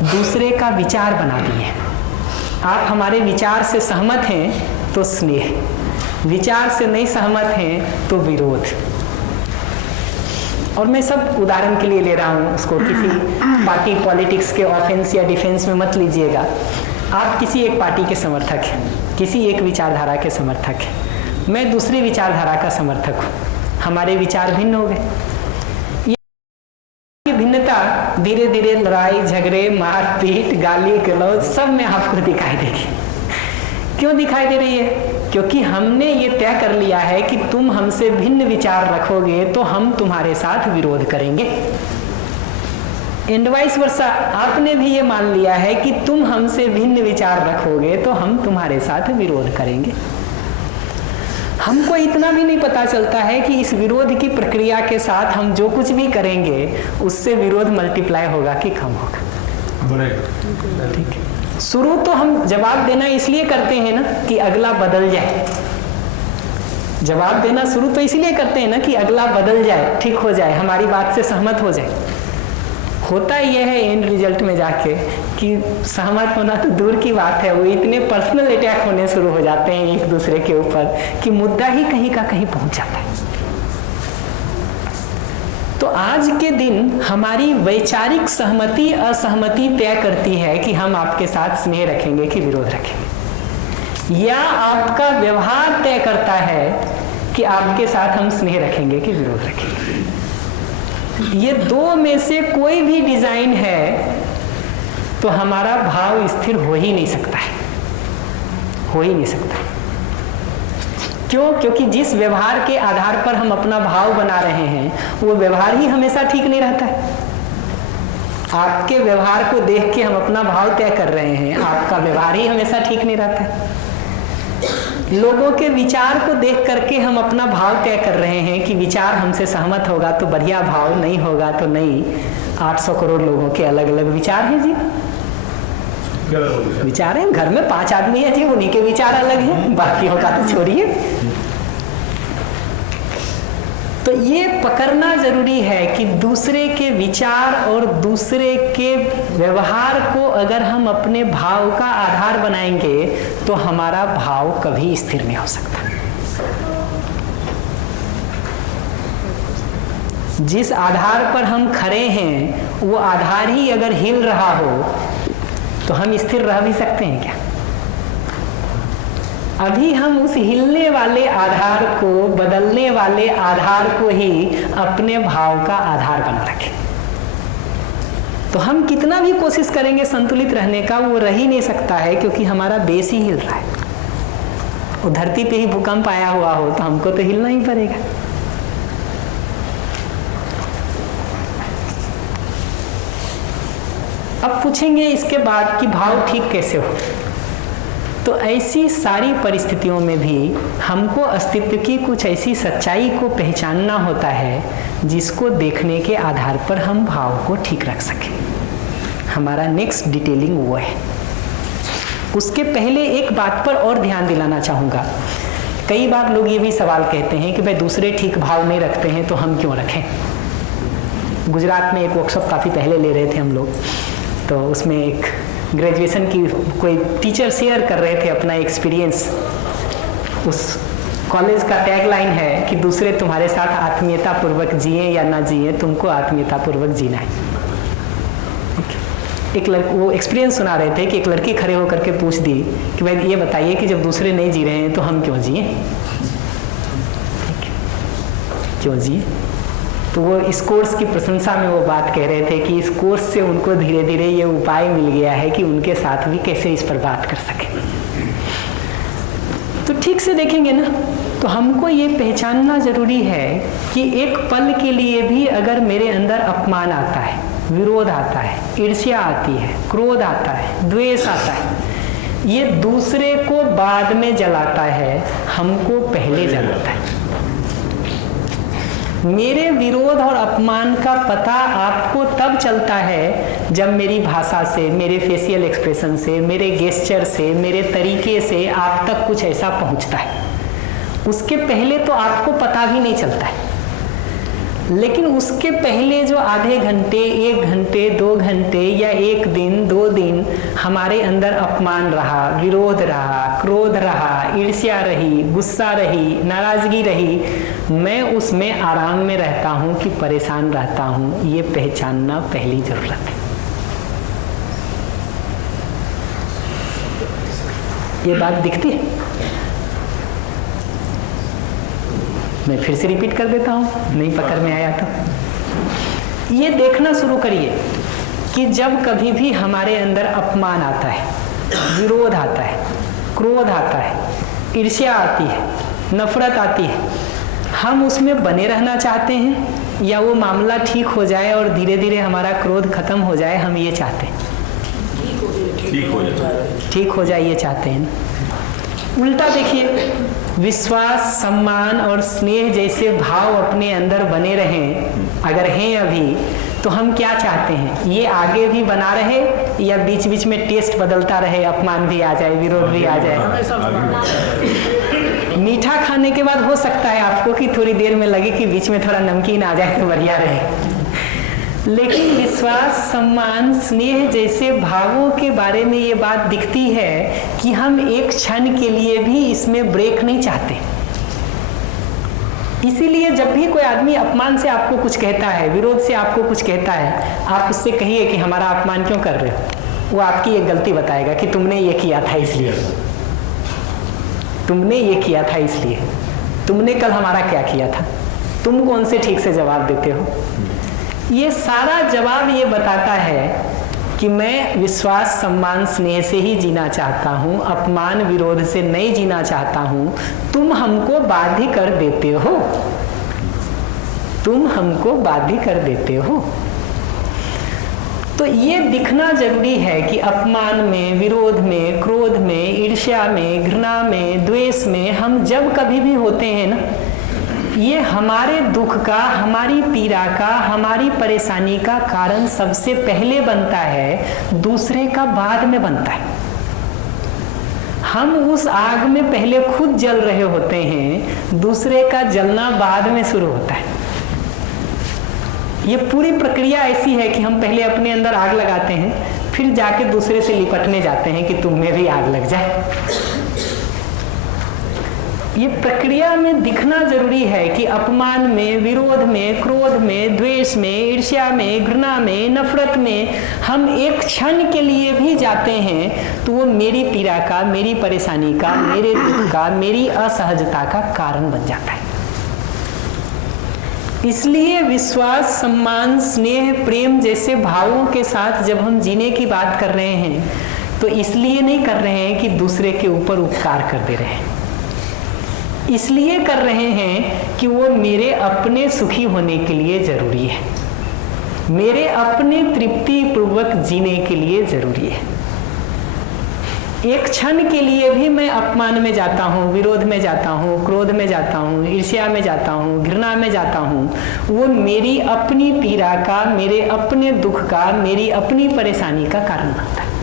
दूसरे का विचार बना दिए। आप हमारे विचार से सहमत हैं तो स्नेह, विचार से नहीं सहमत हैं तो विरोध। और मैं सब उदाहरण के लिए ले रहा हूँ, उसको किसी पार्टी पॉलिटिक्स के ऑफेंस या डिफेंस में मत लीजिएगा। आप किसी एक पार्टी के समर्थक हैं, किसी एक विचारधारा के समर्थक हैं, मैं दूसरी विचारधारा का समर्थक हूँ, हमारे विचार भिन्न हो गए। ये भिन्नता धीरे धीरे लड़ाई झगड़े, मारपीट, गाली गलौज सब में आपको दिखाई देगी। क्यों दिखाई दे रही है? क्योंकि हमने ये तय कर लिया है कि तुम हमसे भिन्न विचार रखोगे तो हम तुम्हारे साथ विरोध करेंगे। एंड वाइस वर्सा, आपने भी ये मान लिया है कि तुम हमसे भिन्न विचार रखोगे तो हम तुम्हारे साथ विरोध करेंगे। हमको इतना भी नहीं पता चलता है कि इस विरोध की प्रक्रिया के साथ हम जो कुछ भी करेंगे उससे विरोध मल्टीप्लाई होगा कि कम होगा। ठीक है, शुरू तो हम जवाब देना इसलिए करते हैं ना कि अगला बदल जाए। जवाब देना शुरू तो इसलिए करते हैं ना कि अगला बदल जाए, ठीक हो जाए, हमारी बात से सहमत हो जाए। होता यह है एंड रिजल्ट में जाके कि सहमत होना तो दूर की बात है, वो इतने पर्सनल अटैक होने शुरू हो जाते हैं एक दूसरे के ऊपर कि मुद्दा ही कहीं का कहीं पहुंच जाता है। तो आज के दिन हमारी वैचारिक सहमति असहमति तय करती है कि हम आपके साथ स्नेह रखेंगे कि विरोध रखेंगे, या आपका व्यवहार तय करता है कि आपके साथ हम स्नेह रखेंगे कि विरोध रखेंगे। ये दो में से कोई भी डिजाइन है तो हमारा भाव स्थिर हो ही नहीं सकता है, हो ही नहीं सकता। क्यों? क्योंकि जिस व्यवहार के आधार पर हम अपना भाव बना रहे हैं वो व्यवहार ही हमेशा ठीक नहीं रहता है। आपके व्यवहार को देख के हम अपना भाव तय कर रहे हैं, आपका व्यवहार ही हमेशा ठीक नहीं रहता है। लोगों के विचार को देख करके हम अपना भाव तय कर रहे हैं कि विचार हमसे सहमत होगा तो बढ़िया भाव, नहीं होगा तो नहीं। 800 करोड़ लोगों के अलग अलग विचार हैं जी, विचार हैं। घर में 5 आदमी है जी, उन्हीं के विचार अलग हैं, बाकियों का तो छोड़िए। तो ये पकड़ना जरूरी है कि दूसरे के विचार और दूसरे के व्यवहार को अगर हम अपने भाव का आधार बनाएंगे तो हमारा भाव कभी स्थिर नहीं हो सकता। जिस आधार पर हम खड़े हैं वो आधार ही अगर हिल रहा हो तो हम स्थिर रह भी सकते हैं क्या? अभी हम उस हिलने वाले आधार को, बदलने वाले आधार को ही अपने भाव का आधार बना रखें। तो हम कितना भी कोशिश करेंगे संतुलित रहने का, वो रह ही नहीं सकता है, क्योंकि हमारा बेस ही हिल रहा है। वो धरती पे ही भूकंप आया हुआ हो तो हमको तो हिलना ही पड़ेगा। अब पूछेंगे इसके बाद कि भाव ठीक कैसे हो। तो ऐसी सारी परिस्थितियों में भी हमको अस्तित्व की कुछ ऐसी सच्चाई को पहचानना होता है जिसको देखने के आधार पर हम भाव को ठीक रख सकें। हमारा नेक्स्ट डिटेलिंग वो है। उसके पहले एक बात पर और ध्यान दिलाना चाहूँगा। कई बार लोग ये भी सवाल कहते हैं कि भाई दूसरे ठीक भाव नहीं रखते हैं तो हम क्यों रखें। गुजरात में एक वर्कशॉप काफ़ी पहले ले रहे थे हम लोग, तो उसमें एक ग्रेजुएशन की कोई टीचर शेयर कर रहे थे अपना एक्सपीरियंस। उस कॉलेज का टैगलाइन है कि दूसरे तुम्हारे साथ आत्मीयता पूर्वक जिए या ना जिए, तुमको आत्मीयता पूर्वक जीना है। एक वो एक्सपीरियंस सुना रहे थे कि एक लड़की खड़े होकर के पूछ दी कि भाई ये बताइए कि जब दूसरे नहीं जी रहे हैं तो हम क्यों जिए, क्यों जिए। तो वो इस कोर्स की प्रशंसा में वो बात कह रहे थे कि इस कोर्स से उनको धीरे धीरे ये उपाय मिल गया है कि उनके साथ भी कैसे इस पर बात कर सकें। तो ठीक से देखेंगे ना, तो हमको ये पहचानना जरूरी है कि एक पल के लिए भी अगर मेरे अंदर अपमान आता है, विरोध आता है, ईर्ष्या आती है, क्रोध आता है, द्वेष आता है, ये दूसरे को बाद में जलाता है, हमको पहले जलाता है। मेरे विरोध और अपमान का पता आपको तब चलता है जब मेरी भाषा से, मेरे फेशियल एक्सप्रेशन से, मेरे गेस्चर से, मेरे तरीके से आप तक कुछ ऐसा पहुंचता है। उसके पहले तो आपको पता भी नहीं चलता है। लेकिन उसके पहले जो आधे घंटे, 1 घंटे, 2 घंटे या 1 दिन, 2 दिन हमारे अंदर अपमान रहा, विरोध रहा, क्रोध रहा, ईर्ष्या रही, गुस्सा रही, नाराजगी रही, मैं उसमें आराम में रहता हूं कि परेशान रहता हूं, ये पहचानना पहली जरूरत है। ये बात दिखती है? मैं फिर से रिपीट कर देता हूँ, नहीं पकड़ में आया तो। ये देखना शुरू करिए कि जब कभी भी हमारे अंदर अपमान आता है, विरोध आता है, क्रोध आता है, ईर्ष्या आती है, नफरत आती है, हम उसमें बने रहना चाहते हैं या वो मामला ठीक हो जाए और धीरे धीरे हमारा क्रोध खत्म हो जाए, हम ये चाहते हैं? ठीक हो जाए ये चाहते हैं। उल्टा देखिए, विश्वास, सम्मान और स्नेह जैसे भाव अपने अंदर बने रहें अगर हैं अभी, तो हम क्या चाहते हैं? ये आगे भी बना रहे या बीच बीच में टेस्ट बदलता रहे, अपमान भी आ जाए, विरोध भी आ जाए। मीठा खाने के बाद हो सकता है आपको कि थोड़ी देर में लगे कि बीच में थोड़ा नमकीन आ जाए तो बढ़िया रहे, लेकिन विश्वास, सम्मान, स्नेह जैसे भावों के बारे में ये बात दिखती है कि हम एक क्षण के लिए भी इसमें ब्रेक नहीं चाहते। इसीलिए जब भी कोई आदमी अपमान से आपको कुछ कहता है, विरोध से आपको कुछ कहता है, आप उससे कहिए कि हमारा अपमान क्यों कर रहे हो। वो आपकी एक गलती बताएगा कि तुमने ये किया था इसलिए, तुमने ये किया था इसलिए, तुमने कल हमारा क्या किया था, तुम कौन से ठीक से जवाब देते हो। ये सारा जवाब ये बताता है कि मैं विश्वास, सम्मान, स्नेह से ही जीना चाहता हूँ, अपमान, विरोध से नहीं जीना चाहता हूँ। तुम हमको बाध्य कर देते हो, तुम हमको बाध्य कर देते हो। तो ये दिखना जरूरी है कि अपमान में, विरोध में, क्रोध में, ईर्ष्या में, घृणा में, द्वेष में हम जब कभी भी होते हैं ना, ये हमारे दुख का, हमारी पीड़ा का, हमारी परेशानी का कारण सबसे पहले बनता है, दूसरे का बाद में बनता है। हम उस आग में पहले खुद जल रहे होते हैं, दूसरे का जलना बाद में शुरू होता है। ये पूरी प्रक्रिया ऐसी है कि हम पहले अपने अंदर आग लगाते हैं, फिर जाके दूसरे से लिपटने जाते हैं कि तुम में भी आग लग जाए। ये प्रक्रिया में दिखना जरूरी है कि अपमान में, विरोध में, क्रोध में, द्वेष में, ईर्ष्या में, घृणा में, नफरत में हम एक क्षण के लिए भी जाते हैं तो वो मेरी पीड़ा का, मेरी परेशानी का, मेरे दुख का, मेरी असहजता का कारण बन जाता है। इसलिए विश्वास, सम्मान, स्नेह, प्रेम जैसे भावों के साथ जब हम जीने की बात कर रहे हैं तो इसलिए नहीं कर रहे हैं कि दूसरे के ऊपर उपकार कर दे रहे हैं, इसलिए कर रहे हैं कि वो मेरे अपने सुखी होने के लिए जरूरी है, मेरे अपने तृप्ति पूर्वक जीने के लिए जरूरी है। एक क्षण के लिए भी मैं अपमान में जाता हूँ, विरोध में जाता हूँ, क्रोध में जाता हूँ, ईर्ष्या में जाता हूँ, घृणा में जाता हूँ, वो मेरी अपनी पीड़ा का, मेरे अपने दुख का, मेरी अपनी परेशानी का कारण बनता है।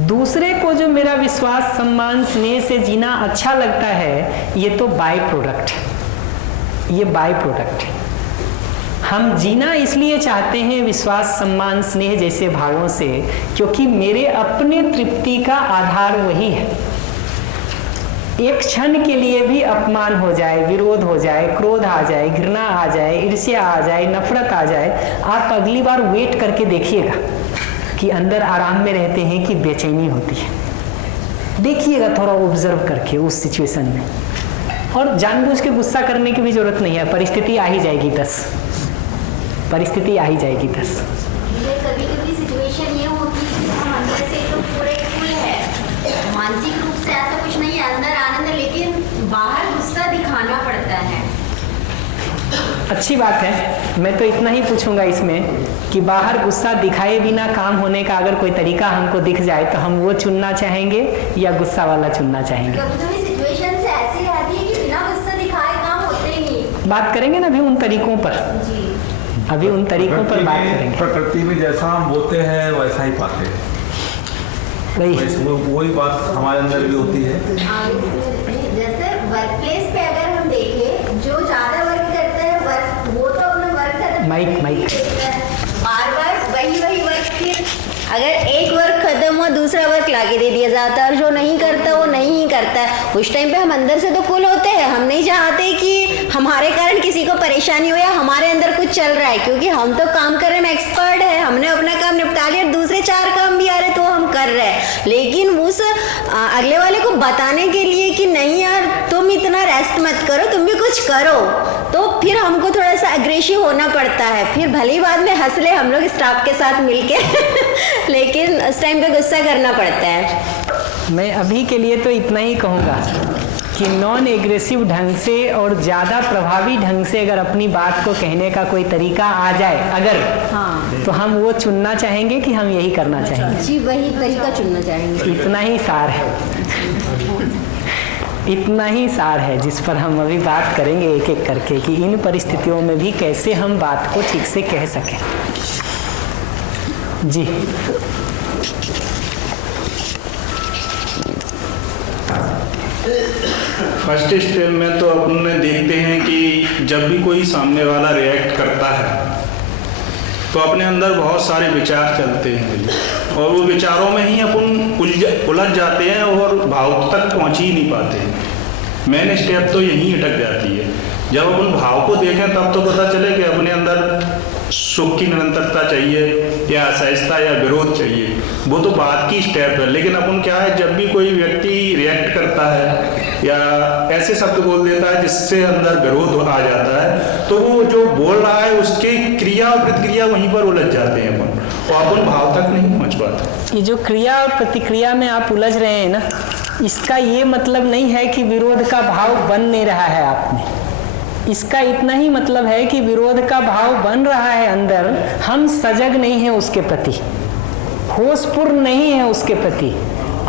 दूसरे को जो मेरा विश्वास, सम्मान, स्नेह से जीना अच्छा लगता है, ये तो बाय प्रोडक्ट है, ये बाय प्रोडक्ट है। हम जीना इसलिए चाहते हैं विश्वास, सम्मान, स्नेह जैसे भावों से क्योंकि मेरे अपने तृप्ति का आधार वही है। एक क्षण के लिए भी अपमान हो जाए, विरोध हो जाए, क्रोध आ जाए, घृणा आ जाए, ईर्ष्या आ जाए, नफरत आ जाए, आप अगली बार वेट करके देखिएगा कि अंदर आराम में रहते हैं कि बेचैनी होती है। देखिएगा थोड़ा ऑब्जर्व करके उस सिचुएशन में, और जानबूझ के गुस्सा करने की भी जरूरत नहीं है, परिस्थिति आ ही जाएगी 10, परिस्थिति आ ही जाएगी 10। कभी कभी सिचुएशन ये होती है कि हम अंदर से तो पूरे फुल है, मानसिक रूप से ऐसा कुछ नहीं है, अंदर आनंद, लेकिन बाहर गुस्सा दिखाना पड़ता है। अच्छी बात है। मैं तो इतना ही पूछूंगा इसमें कि बाहर गुस्सा दिखाए बिना काम होने का अगर कोई तरीका हमको दिख जाए तो हम वो चुनना चाहेंगे या गुस्सा वाला चुनना चाहेंगे? कभी सिचुएशन से ऐसी आती है कि बिना गुस्सा दिखाए काम होते ही नहीं। बात करेंगे ना अभी उन तरीकों पर, अभी उन तरीकों पर बात करेंगे। प्रकृति में जैसा हम बोते हैं वैसा ही पाते हैं, वही बात हमारे अंदर भी होती है। जैसे वर्क प्लेस पे अगर हम देखें, जो ज्यादा वर्क करता है वो तो अपना वर्क खत्म बार बार वही वर्क, फिर अगर एक वर्क खत्म हुआ दूसरा वर्क लाके दे दिया जाता है, और जो नहीं करता वो नहीं ही करता है। उस टाइम पे हम अंदर से तो कूल होते हैं, हम नहीं चाहते कि हमारे कारण किसी को परेशानी हो या हमारे अंदर कुछ चल रहा है, क्योंकि हम तो काम करने में एक्सपर्ट है, हमने अपना काम निपटा लिया, दूसरे 4 काम भी आ रहे तो हम कर रहे हैं। लेकिन उस अगले वाले को बताने के लिए कि नहीं यार तुम इतना रेस्ट मत करो, तुम भी कुछ करो, तो फिर हमको थोड़ा सा अग्रेसिव होना पड़ता है। फिर भले ही बाद में हंस ले हम लोग स्टाफ के साथ मिलके लेकिन उस टाइम पे गुस्सा करना पड़ता है। मैं अभी के लिए तो इतना ही कहूँगा कि नॉन एग्रेसिव ढंग से और ज़्यादा प्रभावी ढंग से अगर अपनी बात को कहने का कोई तरीका आ जाए अगर, तो हम वो चुनना चाहेंगे कि हम यही करना चाहेंगे? जी वही तरीका चुनना चाहेंगे। इतना ही सार है, इतना ही सार है जिस पर हम अभी बात करेंगे एक एक करके कि इन परिस्थितियों में भी कैसे हम बात को ठीक से कह सकें। जी फर्स्ट स्टेप में तो अपन देखते हैं कि जब भी कोई सामने वाला रिएक्ट करता है तो अपने अंदर बहुत सारे विचार चलते हैं और वो विचारों में ही अपन उलझ जाते हैं और भाव तक पहुंच ही नहीं पाते हैं। मेन स्टेप तो यहीं अटक जाती है। जब अपन भाव को देखें तब तो पता चले कि अपने अंदर सुख की निरंतरता चाहिए या असहजता या विरोध चाहिए, वो तो बात की स्टेप है। लेकिन अपन क्या है, जब भी कोई व्यक्ति रिएक्ट करता है या ऐसे शब्द बोल देता है जिससे अंदर विरोध आ जाता है, तो वो जो बोल रहा है उसकी क्रिया और प्रतिक्रिया वहीं पर उलझ जाते हैं अपन, और अपन भाव तक नहीं पहुँच पाते। ये जो क्रिया और प्रतिक्रिया में आप उलझ रहे हैं ना, इसका ये मतलब नहीं है कि विरोध का भाव बन नहीं रहा है आप में। इसका इतना ही मतलब है कि विरोध का भाव बन रहा है अंदर, हम सजग नहीं हैं उसके प्रति, होशपूर्ण नहीं है उसके प्रति,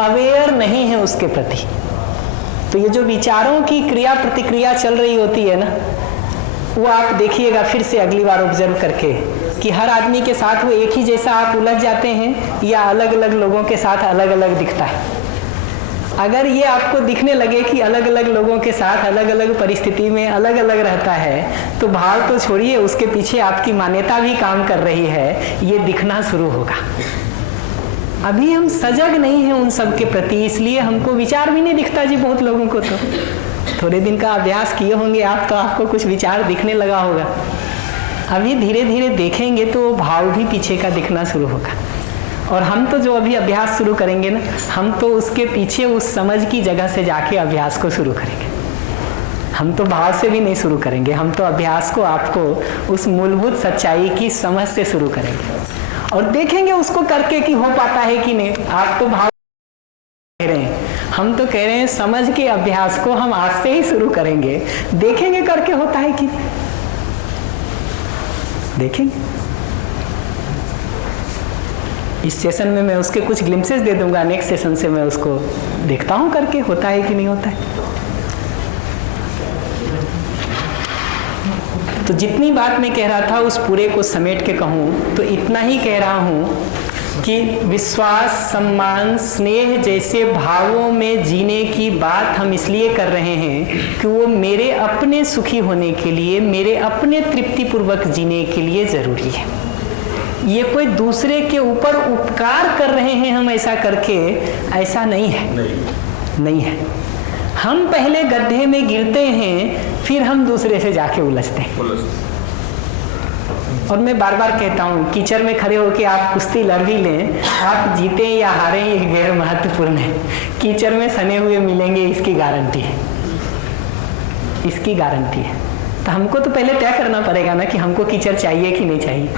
अवेयर नहीं है उसके प्रति। तो ये जो विचारों की क्रिया प्रतिक्रिया चल रही होती है ना, वो आप देखिएगा फिर से अगली बार ऑब्जर्व करके कि हर आदमी के साथ वो एक ही जैसा आप उलझ जाते हैं या अलग अलग लोगों के साथ अलग अलग दिखता है। अगर ये आपको दिखने लगे कि अलग अलग लोगों के साथ अलग अलग परिस्थिति में अलग अलग रहता है, तो भाव तो छोड़िए, उसके पीछे आपकी मान्यता भी काम कर रही है, ये दिखना शुरू होगा। अभी हम सजग नहीं हैं उन सब के प्रति, इसलिए हमको विचार भी नहीं दिखता जी। बहुत लोगों को तो थोड़े दिन का अभ्यास किए होंगे आप, तो आपको कुछ विचार दिखने लगा होगा। अभी धीरे धीरे देखेंगे तो भाव भी पीछे का दिखना शुरू होगा। और हम तो जो अभी अभ्यास शुरू करेंगे ना, हम तो उसके पीछे उस समझ की जगह से जाके अभ्यास को शुरू करेंगे। हम तो भाव से भी नहीं शुरू करेंगे, हम तो अभ्यास को आपको उस मूलभूत सच्चाई की समझ से शुरू करेंगे और देखेंगे उसको करके कि हो पाता है कि नहीं। आप तो भाव कह रहे हैं, हम तो कह रहे हैं समझ के अभ्यास को हम आज से ही शुरू करेंगे, देखेंगे करके होता है कि देखेंगे। इस सेशन में मैं उसके कुछ ग्लिम्पसेस दे दूंगा, नेक्स्ट सेशन से मैं उसको देखता हूं करके होता है कि नहीं होता है। तो जितनी बात मैं कह रहा था उस पूरे को समेट के कहूं तो इतना ही कह रहा हूं कि विश्वास, सम्मान, स्नेह जैसे भावों में जीने की बात हम इसलिए कर रहे हैं कि वो मेरे अपने सुखी होने के लिए, मेरे अपने तृप्तिपूर्वक जीने के लिए जरूरी है। ये कोई दूसरे के ऊपर उपकार कर रहे हैं हम ऐसा करके, ऐसा नहीं है, नहीं है। हम पहले गड्ढे में गिरते हैं, फिर हम दूसरे से जाके उलझते हैं। और मैं बार बार कहता हूँ, कीचड़ में खड़े होकर आप कुश्ती लड़ भी लें, आप जीते या हारें ये गैर महत्वपूर्ण है। कीचड़ में सने हुए मिलेंगे, इसकी गारंटी है, इसकी गारंटी है। तो हमको तो पहले तय करना पड़ेगा ना कि हमको कीचड़ चाहिए कि नहीं चाहिए।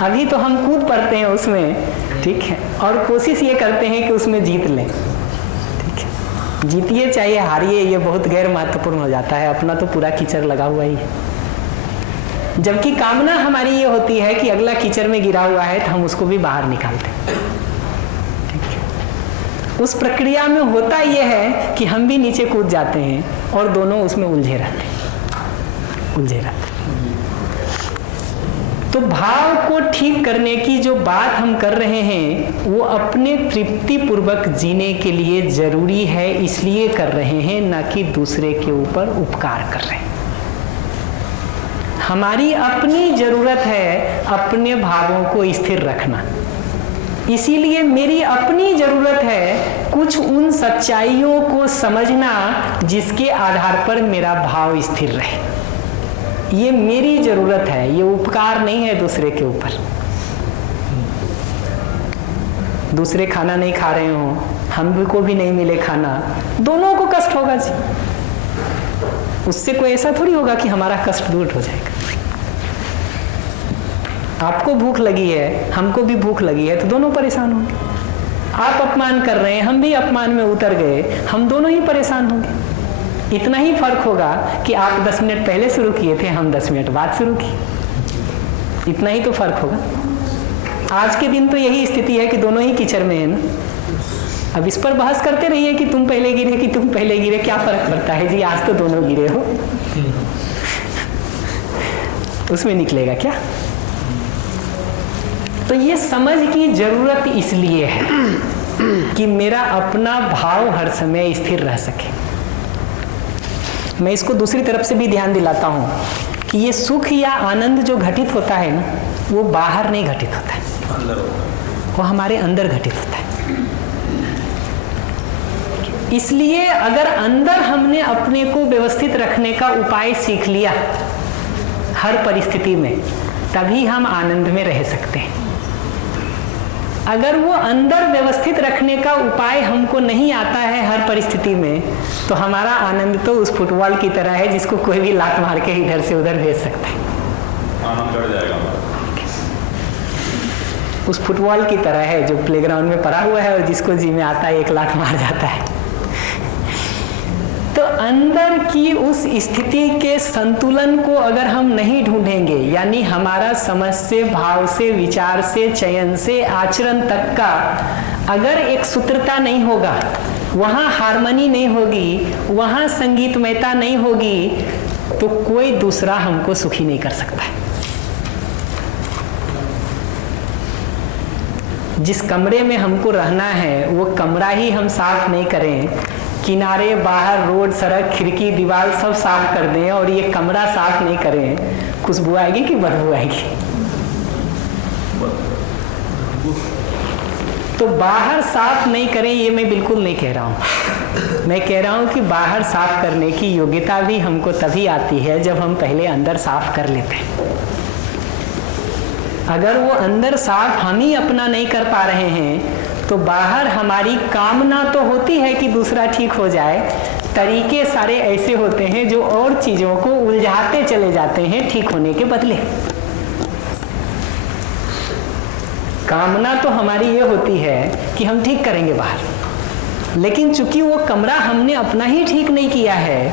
अभी तो हम कूद पड़ते हैं उसमें, ठीक है, और कोशिश ये करते हैं कि उसमें जीत लें। ठीक है, जीतिए चाहे हारिए, ये बहुत गैर महत्वपूर्ण हो जाता है। अपना तो पूरा कीचड़ लगा हुआ ही है। जबकि कामना हमारी ये होती है कि अगला कीचड़ में गिरा हुआ है तो हम उसको भी बाहर निकालते हैं। ठीक है, उस प्रक्रिया में होता ये है कि हम भी नीचे कूद जाते हैं और दोनों उसमें उलझे रहते हैं, उलझे रहते हैं। तो भाव को ठीक करने की जो बात हम कर रहे हैं वो अपने तृप्ति पूर्वक जीने के लिए जरूरी है, इसलिए कर रहे हैं, ना कि दूसरे के ऊपर उपकार कर रहे हैं। हमारी अपनी जरूरत है अपने भावों को स्थिर रखना, इसीलिए मेरी अपनी जरूरत है कुछ उन सच्चाइयों को समझना जिसके आधार पर मेरा भाव स्थिर रहे। ये मेरी जरूरत है, ये उपकार नहीं है दूसरे के ऊपर। दूसरे खाना नहीं खा रहे हो, हम को भी नहीं मिले खाना, दोनों को कष्ट होगा जी। उससे कोई ऐसा थोड़ी होगा कि हमारा कष्ट दूर हो जाएगा। आपको भूख लगी है, हमको भी भूख लगी है, तो दोनों परेशान होंगे। आप अपमान कर रहे हैं, हम भी अपमान में उतर गए, हम दोनों ही परेशान होंगे। इतना ही फर्क होगा कि आप 10 मिनट पहले शुरू किए थे, हम 10 मिनट बाद शुरू किए। इतना ही तो फर्क होगा। आज के दिन तो यही स्थिति है कि दोनों ही कीचड़ में है ना। अब इस पर बहस करते रहिए कि तुम पहले गिरे कि तुम पहले गिरे, क्या फर्क पड़ता है जी, आज तो दोनों गिरे हो। उसमें निकलेगा क्या? तो ये समझ की जरूरत इसलिए है कि मेरा अपना भाव हर समय स्थिर रह सके। मैं इसको दूसरी तरफ से भी ध्यान दिलाता हूं कि ये सुख या आनंद जो घटित होता है ना, वो बाहर नहीं घटित होता है, वो हमारे अंदर घटित होता है। इसलिए अगर अंदर हमने अपने को व्यवस्थित रखने का उपाय सीख लिया हर परिस्थिति में, तभी हम आनंद में रह सकते हैं। अगर वो अंदर व्यवस्थित रखने का उपाय हमको नहीं आता है हर परिस्थिति में, तो हमारा आनंद तो उस फुटबॉल की तरह है जिसको कोई भी लात मार के इधर से उधर भेज सकता है। आनंद बढ़ जाएगा। उस फुटबॉल की तरह है जो प्लेग्राउंड में पड़ा हुआ है और जिसको जी में आता है एक लात मार जाता है। तो अंदर की उस स्थिति के संतुलन को अगर हम नहीं ढूंढेंगे, यानी हमारा समझ से, भाव से, विचार से, चयन से, आचरण तक का अगर एक सूत्रता नहीं होगा, वहां हार्मनी नहीं होगी, वहां संगीतमयता नहीं होगी, तो कोई दूसरा हमको सुखी नहीं कर सकता है। जिस कमरे में हमको रहना है वो कमरा ही हम साफ नहीं करें, किनारे, बाहर, रोड, सड़क, खिड़की, दीवार सब साफ कर दें और ये कमरा साफ नहीं करें, खुशबू आएगी कि बदबू आएगी? तो बाहर साफ नहीं करें ये मैं बिल्कुल नहीं कह रहा हूँ। मैं कह रहा हूँ कि बाहर साफ करने की योग्यता भी हमको तभी आती है जब हम पहले अंदर साफ कर लेते हैं। अगर वो अंदर साफ हम ही अपना नहीं कर पा रहे हैं तो बाहर हमारी कामना तो होती है कि दूसरा ठीक हो जाए, तरीके सारे ऐसे होते हैं जो और चीजों को उलझाते चले जाते हैं ठीक होने के बदले। कामना तो हमारी ये होती है कि हम ठीक करेंगे बाहर, लेकिन चूंकि वो कमरा हमने अपना ही ठीक नहीं किया है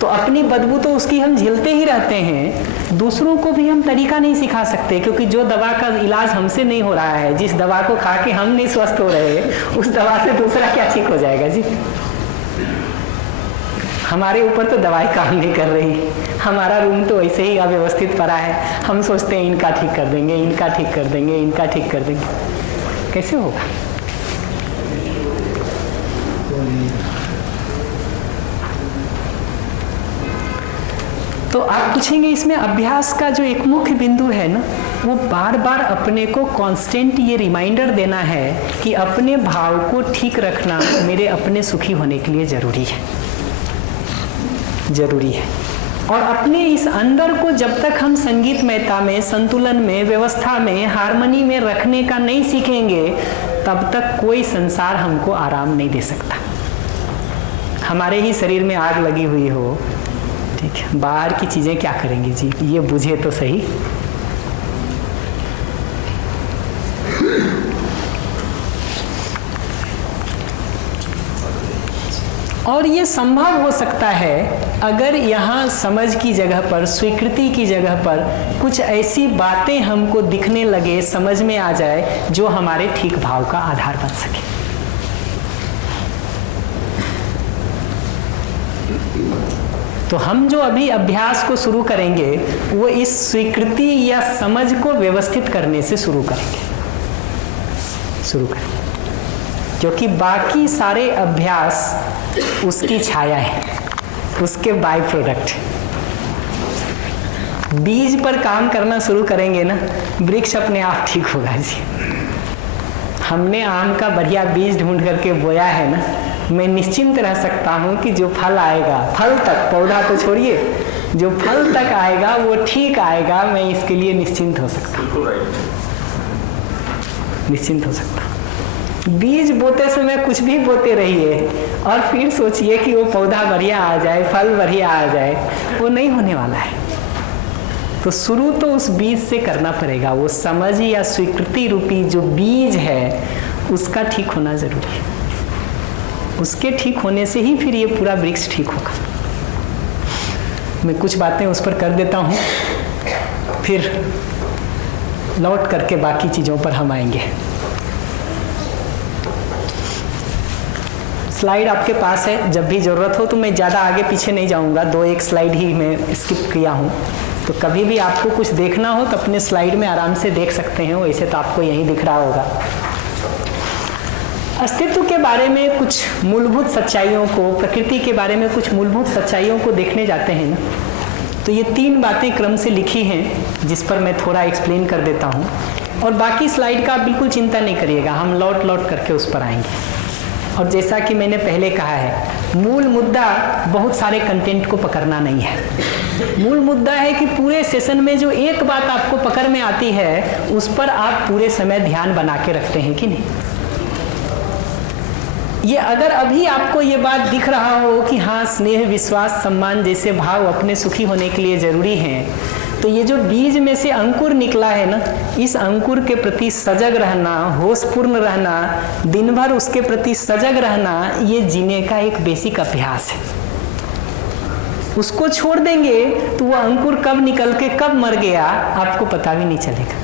तो अपनी बदबू तो उसकी हम झेलते ही रहते हैं। दूसरों को भी हम तरीका नहीं सिखा सकते, क्योंकि जो दवा का इलाज हमसे नहीं हो रहा है, जिस दवा को खा के हम नहीं स्वस्थ हो रहे, उस दवा से दूसरा क्या ठीक हो जाएगा जी। हमारे ऊपर तो दवाई काम नहीं कर रही, हमारा रूम तो ऐसे ही अव्यवस्थित पड़ा है। हम सोचते हैं इनका ठीक कर देंगे, इनका ठीक कर देंगे, इनका ठीक कर देंगे, कैसे होगा। तो आप पूछेंगे इसमें अभ्यास का जो एक मुख्य बिंदु है ना, वो बार बार अपने को कांस्टेंट ये रिमाइंडर देना है कि अपने भाव को ठीक रखना मेरे अपने सुखी होने के लिए जरूरी है, जरूरी है। और अपने इस अंदर को जब तक हम संगीतमयता में, संतुलन में, व्यवस्था में, हार्मनी में रखने का नहीं सीखेंगे तब तक कोई संसार हमको आराम नहीं दे सकता। हमारे ही शरीर में आग लगी हुई हो, ठीक है, बाहर की चीजें क्या करेंगी जी, ये बुझे तो सही। और ये संभव हो सकता है अगर यहाँ समझ की जगह पर, स्वीकृति की जगह पर कुछ ऐसी बातें हमको दिखने लगे, समझ में आ जाए जो हमारे ठीक भाव का आधार बन सके। तो हम जो अभी अभ्यास को शुरू करेंगे वो इस स्वीकृति या समझ को व्यवस्थित करने से शुरू करेंगे, क्योंकि बाकी सारे अभ्यास उसकी छाया है, उसके बाय प्रोडक्ट। बीज पर काम करना शुरू करेंगे ना, वृक्ष अपने आप ठीक होगा जी। हमने आम का बढ़िया बीज ढूंढ करके बोया है ना, मैं निश्चिंत रह सकता हूं कि जो फल आएगा, फल तक, पौधा तो छोड़िए, जो फल तक आएगा वो ठीक आएगा, मैं इसके लिए निश्चिंत हो सकता हूं, निश्चिंत हो सकता हूं। बीज बोते समय कुछ भी बोते रहिए और फिर सोचिए कि वो पौधा बढ़िया आ जाए, फल बढ़िया आ जाए, वो नहीं होने वाला है। तो शुरू तो उस बीज से करना पड़ेगा। वो समझ या स्वीकृति रूपी जो बीज है उसका ठीक होना जरूरी है। उसके ठीक होने से ही फिर ये पूरा वृक्ष ठीक होगा। मैं कुछ बातें उस पर कर देता हूँ, फिर लौट करके बाकी चीज़ों पर हम आएंगे। स्लाइड आपके पास है, जब भी ज़रूरत हो तो मैं ज़्यादा आगे पीछे नहीं जाऊँगा, 2-1 स्लाइड ही मैं स्किप किया हूँ। तो कभी भी आपको कुछ देखना हो तो अपने स्लाइड में आराम से देख सकते हैं, वैसे तो आपको यहीं दिख रहा होगा। अस्तित्व के बारे में कुछ मूलभूत सच्चाइयों को, प्रकृति के बारे में कुछ मूलभूत सच्चाइयों को देखने जाते हैं ना, तो ये 3 बातें क्रम से लिखी हैं जिस पर मैं थोड़ा एक्सप्लेन कर देता हूँ। और बाकी स्लाइड का बिल्कुल चिंता नहीं करिएगा, हम लौट लौट करके उस पर आएंगे। और जैसा कि मैंने पहले कहा है, मूल मुद्दा बहुत सारे कंटेंट को पकड़ना नहीं है। मूल मुद्दा है कि पूरे सेशन में जो एक बात आपको पकड़ में आती है उस पर आप पूरे समय ध्यान बना के रखते हैं कि नहीं। ये अगर अभी आपको ये बात दिख रहा हो कि हाँ, स्नेह, विश्वास, सम्मान जैसे भाव अपने सुखी होने के लिए जरूरी हैं, तो ये जो बीज में से अंकुर निकला है ना, इस अंकुर के प्रति सजग रहना, होशपूर्ण रहना, दिन भर उसके प्रति सजग रहना, ये जीने का एक बेसिक अभ्यास है। उसको छोड़ देंगे तो वो अंकुर कब निकल के कब मर गया आपको पता भी नहीं चलेगा,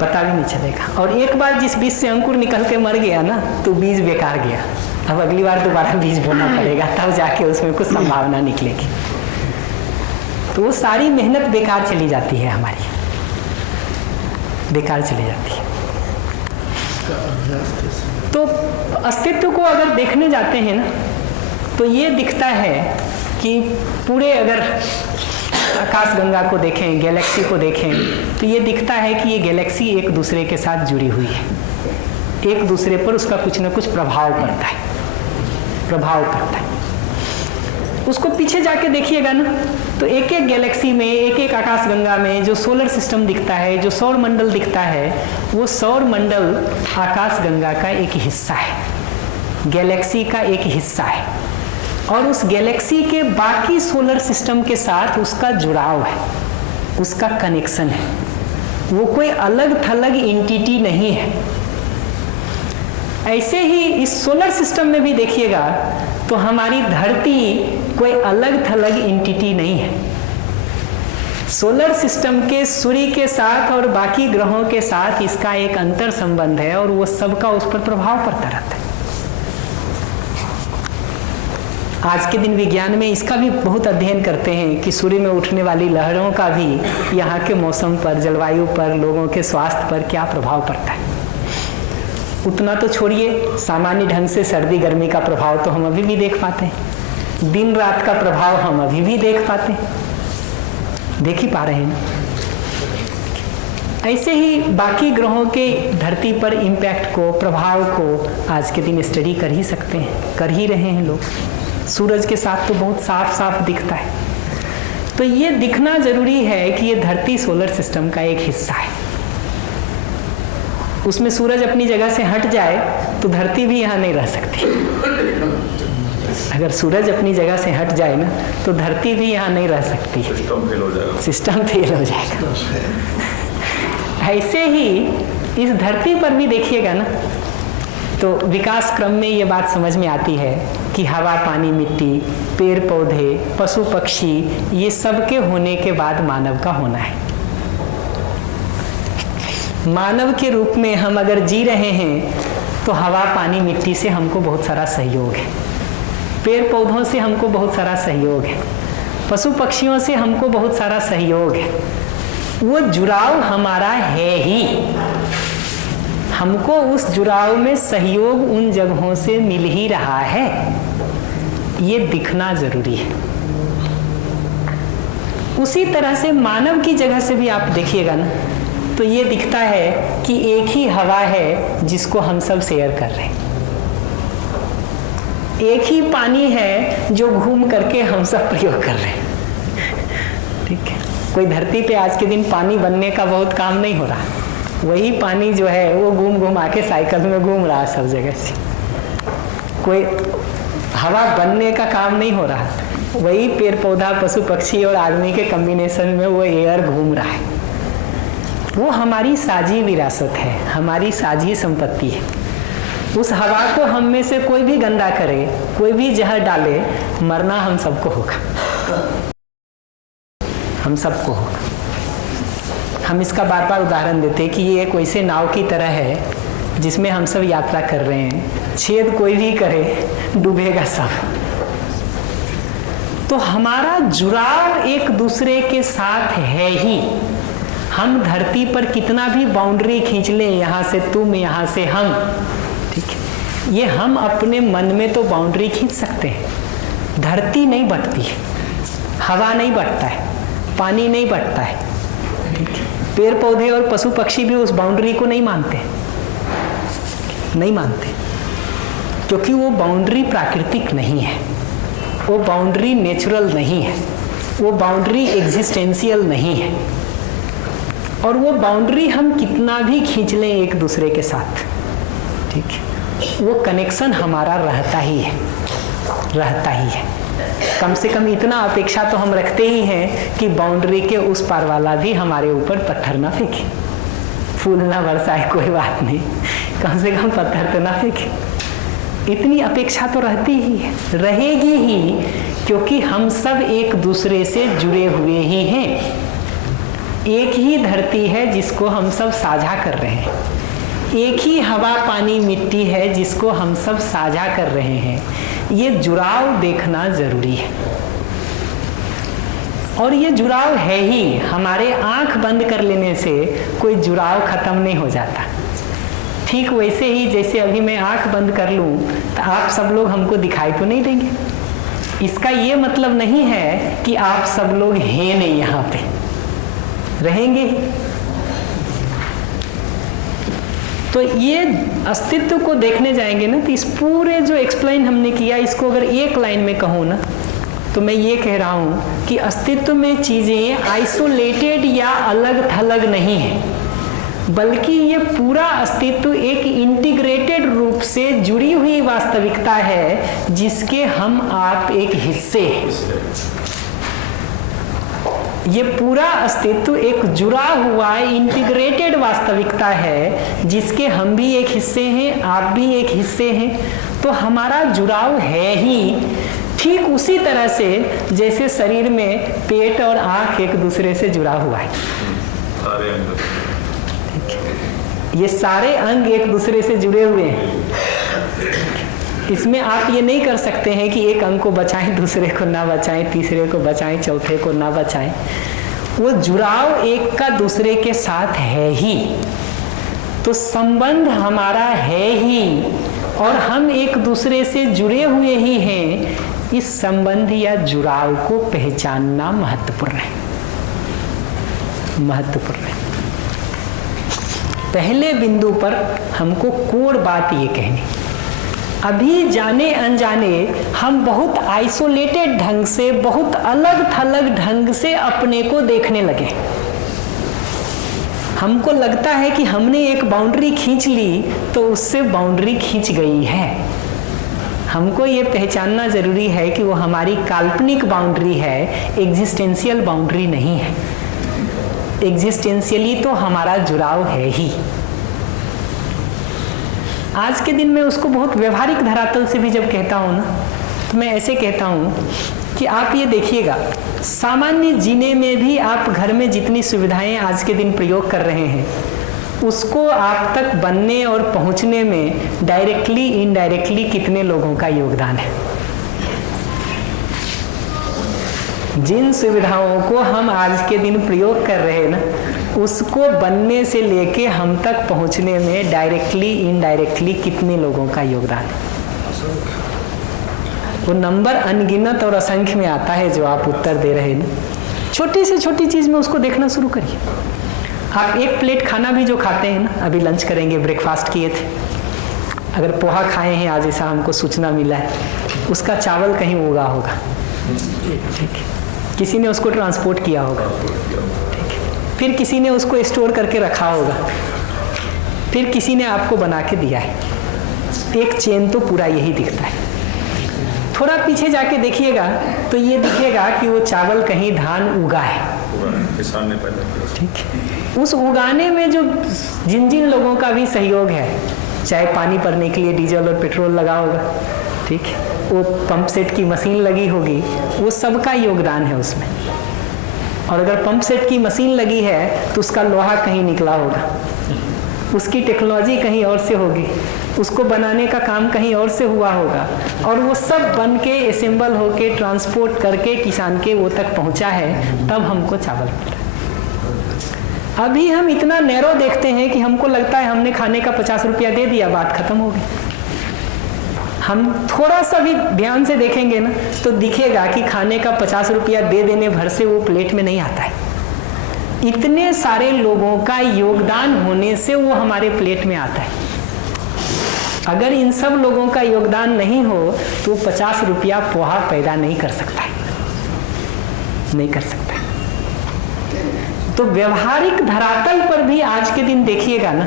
पता भी नहीं चलेगा। और एक बार जिस बीज से अंकुर निकल के मर गया ना, तो बीज बेकार गया। अब अगली बार दोबारा बीज बोना पड़ेगा, तब जाके उसमें कुछ संभावना निकलेगी। तो वो सारी मेहनत बेकार चली जाती है, हमारी बेकार चली जाती है। तो अस्तित्व को अगर देखने जाते हैं ना, तो ये दिखता है कि पूरे अगर आकाश गंगा को देखें, गैलेक्सी को देखें, तो ये दिखता है कि ये गैलेक्सी एक दूसरे के साथ जुड़ी हुई है। एक दूसरे पर उसका कुछ ना कुछ प्रभाव पड़ता है, प्रभाव पड़ता है। उसको पीछे जाके देखिएगा ना, तो एक एक गैलेक्सी में, एक एक आकाशगंगा में जो सोलर सिस्टम दिखता है, जो सौर मंडल दिखता है, वो सौर मंडल आकाशगंगा का एक हिस्सा है, गैलेक्सी का एक हिस्सा है। और उस गैलेक्सी के बाकी सोलर सिस्टम के साथ उसका जुड़ाव है, उसका कनेक्शन है। वो कोई अलग थलग एंटिटी नहीं है। ऐसे ही इस सोलर सिस्टम में भी देखिएगा तो हमारी धरती कोई अलग थलग एंटिटी नहीं है। सोलर सिस्टम के सूर्य के साथ और बाकी ग्रहों के साथ इसका एक अंतर संबंध है और वो सबका उस पर प्रभाव पड़ता रहता है। आज के दिन विज्ञान में इसका भी बहुत अध्ययन करते हैं कि सूर्य में उठने वाली लहरों का भी यहाँ के मौसम पर, जलवायु पर, लोगों के स्वास्थ्य पर क्या प्रभाव पड़ता है। उतना तो छोड़िए, सामान्य ढंग से सर्दी गर्मी का प्रभाव तो हम अभी भी देख पाते हैं, दिन रात का प्रभाव हम अभी भी देख पाते हैं, देख ही पा रहे हैं। ऐसे ही बाकी ग्रहों के धरती पर इम्पैक्ट को, प्रभाव को आज के दिन स्टडी कर ही सकते हैं, कर ही रहे हैं लोग। सूरज के साथ तो बहुत साफ साफ दिखता है। तो ये दिखना जरूरी है कि ये धरती सोलर सिस्टम का एक हिस्सा है। उसमें सूरज अपनी जगह से हट जाए तो धरती भी यहाँ नहीं रह सकती। अगर सूरज अपनी जगह से हट जाए ना तो धरती भी यहाँ नहीं रह सकती, सिस्टम फेल हो जाएगा, सिस्टम फेल हो जाएगा। ऐसे ही इस धरती पर भी देखिएगा ना तो विकास क्रम में ये बात समझ में आती है कि हवा, पानी, मिट्टी, पेड़ पौधे, पशु पक्षी, ये सब के होने के बाद मानव का होना है। मानव के रूप में हम अगर जी रहे हैं तो हवा, पानी, मिट्टी से हमको बहुत सारा सहयोग है, पेड़ पौधों से हमको बहुत सारा सहयोग है, पशु पक्षियों से हमको बहुत सारा सहयोग है। वो जुड़ाव हमारा है ही, हमको उस जुड़ाव में सहयोग उन जगहों से मिल ही रहा है। ये दिखना जरूरी है। उसी तरह से मानव की जगह से भी आप देखिएगा ना तो ये दिखता है कि एक ही हवा है जिसको हम सब शेयर कर रहे हैं, एक ही पानी है जो घूम करके हम सब प्रयोग कर रहे हैं। ठीक है, कोई धरती पे आज के दिन पानी बनने का बहुत काम नहीं हो रहा, वही पानी जो है वो घूम घूम आके साइकिल में घूम रहा है सब जगह से। कोई हवा बनने का काम नहीं हो रहा, वही पेड़ पौधा, पशु पक्षी और आदमी के कॉम्बिनेशन में वो एयर घूम रहा है। वो हमारी साझी विरासत है, हमारी साझी संपत्ति है। उस हवा को हम में से कोई भी गंदा करे, कोई भी जहर डाले, मरना हम सबको होगा, हम सबको होगा। हम इसका बार बार उदाहरण देते हैं कि ये एक वैसे नाव की तरह है जिसमें हम सब यात्रा कर रहे हैं, छेद कोई भी करे डूबेगा सब। तो हमारा जुड़ाव एक दूसरे के साथ है ही। हम धरती पर कितना भी बाउंड्री खींच लें, यहाँ से तुम, यहाँ से हम, ठीक है, ये हम अपने मन में तो बाउंड्री खींच सकते हैं। धरती नहीं बढ़ती है, हवा नहीं बढ़ता है, पानी नहीं बढ़ता है, पेड़ पौधे और पशु पक्षी भी उस बाउंड्री को नहीं मानते, नहीं मानते, क्योंकि वो बाउंड्री प्राकृतिक नहीं है, वो बाउंड्री नेचुरल नहीं है, वो बाउंड्री एग्जिस्टेंशियल नहीं है। और वो बाउंड्री हम कितना भी खींच लें एक दूसरे के साथ, ठीक है, वो कनेक्शन हमारा रहता ही है, रहता ही है। कम से कम इतना अपेक्षा तो हम रखते ही हैं कि बाउंड्री के उस पार वाला भी हमारे ऊपर पत्थर ना फेंके, फूल ना बरसाए, कोई बात नहीं, कम से कम पत्थर तो ना फेंके। इतनी अपेक्षा तो रहती ही है, रहेगी ही, क्योंकि हम सब एक दूसरे से जुड़े हुए ही हैं। एक ही धरती है जिसको हम सब साझा कर रहे हैं, एक ही हवा, पानी, मिट्टी है जिसको हम सब साझा कर रहे हैं। ये जुड़ाव देखना जरूरी है, और ये जुड़ाव है ही। हमारे आंख बंद कर लेने से कोई जुड़ाव खत्म नहीं हो जाता। ठीक वैसे ही जैसे अभी मैं आंख बंद कर लूं तो आप सब लोग हमको दिखाई तो नहीं देंगे। इसका ये मतलब नहीं है कि आप सब लोग हैं नहीं, यहाँ पे रहेंगे। तो ये अस्तित्व को देखने जाएंगे ना, तो इस पूरे जो एक्सप्लेन हमने किया, इसको अगर एक लाइन में कहूँ ना, तो मैं ये कह रहा हूँ कि अस्तित्व में चीज़ें आइसोलेटेड या अलग थलग नहीं है, बल्कि ये पूरा अस्तित्व एक इंटीग्रेटेड रूप से जुड़ी हुई वास्तविकता है जिसके हम आप एक हिस्से हैं। ये पूरा अस्तित्व एक जुड़ा हुआ इंटीग्रेटेड वास्तविकता है जिसके हम भी एक हिस्से हैं, आप भी एक हिस्से हैं। तो हमारा जुड़ाव है ही ठीक उसी तरह से जैसे शरीर में पेट और आंख एक दूसरे से जुड़ा हुआ है। ये सारे अंग एक दूसरे से जुड़े हुए हैं। इसमें आप ये नहीं कर सकते हैं कि एक अंग को बचाएं, दूसरे को ना बचाएं, तीसरे को बचाएं, चौथे को ना बचाएं। वो जुड़ाव एक का दूसरे के साथ है ही, तो संबंध हमारा है ही और हम एक दूसरे से जुड़े हुए ही हैं। इस संबंध या जुड़ाव को पहचानना महत्वपूर्ण है, महत्वपूर्ण है। पहले बिंदु पर हमको कोर बात ये कहनी, अभी जाने अनजाने हम बहुत आइसोलेटेड ढंग से, बहुत अलग थलग ढंग से अपने को देखने लगे। हमको लगता है कि हमने एक बाउंड्री खींच ली तो उससे बाउंड्री खींच गई है। हमको ये पहचानना जरूरी है कि वो हमारी काल्पनिक बाउंड्री है, एग्जिस्टेंशियल बाउंड्री नहीं है। एग्जिस्टेंशियली तो हमारा जुड़ाव है ही। आज के दिन में उसको बहुत व्यवहारिक धरातल से भी जब कहता हूँ ना, तो मैं ऐसे कहता हूँ कि आप ये देखिएगा, सामान्य जीने में भी आप घर में जितनी सुविधाएं आज के दिन प्रयोग कर रहे हैं, उसको आप तक बनने और पहुंचने में डायरेक्टली इनडायरेक्टली कितने लोगों का योगदान है। जिन सुविधाओं को हम आज के दिन प्रयोग कर रहे हैं ना, उसको बनने से लेके हम तक पहुंचने में डायरेक्टली इनडायरेक्टली कितने लोगों का योगदान है। वो नंबर अनगिनत और असंख्य में आता है जो आप उत्तर दे रहे हैं ना। छोटी से छोटी चीज में उसको देखना शुरू करिए। आप एक प्लेट खाना भी जो खाते हैं ना, अभी लंच करेंगे, ब्रेकफास्ट किए थे, अगर पोहा खाए हैं आज, ऐसा हमको सूचना मिला है, उसका चावल कहीं उगा होगा, ठीक है, किसी ने उसको ट्रांसपोर्ट किया होगा, ठीक है, फिर किसी ने उसको स्टोर करके रखा होगा, फिर किसी ने आपको बना के दिया है। एक चेन तो पूरा यही दिखता है। थोड़ा पीछे जाके देखिएगा तो ये दिखेगा कि वो चावल कहीं धान उगा है, किसान ने पैदा किया, ठीक है। उस उगाने में जो जिन जिन लोगों का भी सहयोग है, चाहे पानी भरने के लिए डीजल और पेट्रोल लगा होगा, ठीक है, वो पंप सेट की मशीन लगी होगी, वो सबका योगदान है उसमें। और अगर पंप सेट की मशीन लगी है तो उसका लोहा कहीं निकला होगा, उसकी टेक्नोलॉजी कहीं और से होगी, उसको बनाने का काम कहीं और से हुआ होगा, और वो सब बन के असेंबल होके ट्रांसपोर्ट करके किसान के वो तक पहुंचा है, तब हमको चावल मिल रहा है। अभी हम इतना नैरो देखते हैं कि हमको लगता है हमने खाने का 50 रुपया दे दिया, बात खत्म हो गई। हम थोड़ा सा भी ध्यान से देखेंगे ना तो दिखेगा कि खाने का 50 रुपया दे देने भर से वो प्लेट में नहीं आता है। इतने सारे लोगों का योगदान होने से वो हमारे प्लेट में आता है। अगर इन सब लोगों का योगदान नहीं हो तो 50 रुपया पोहा पैदा नहीं कर सकता है, नहीं कर सकता। तो व्यवहारिक धरातल पर भी आज के दिन देखिएगा ना,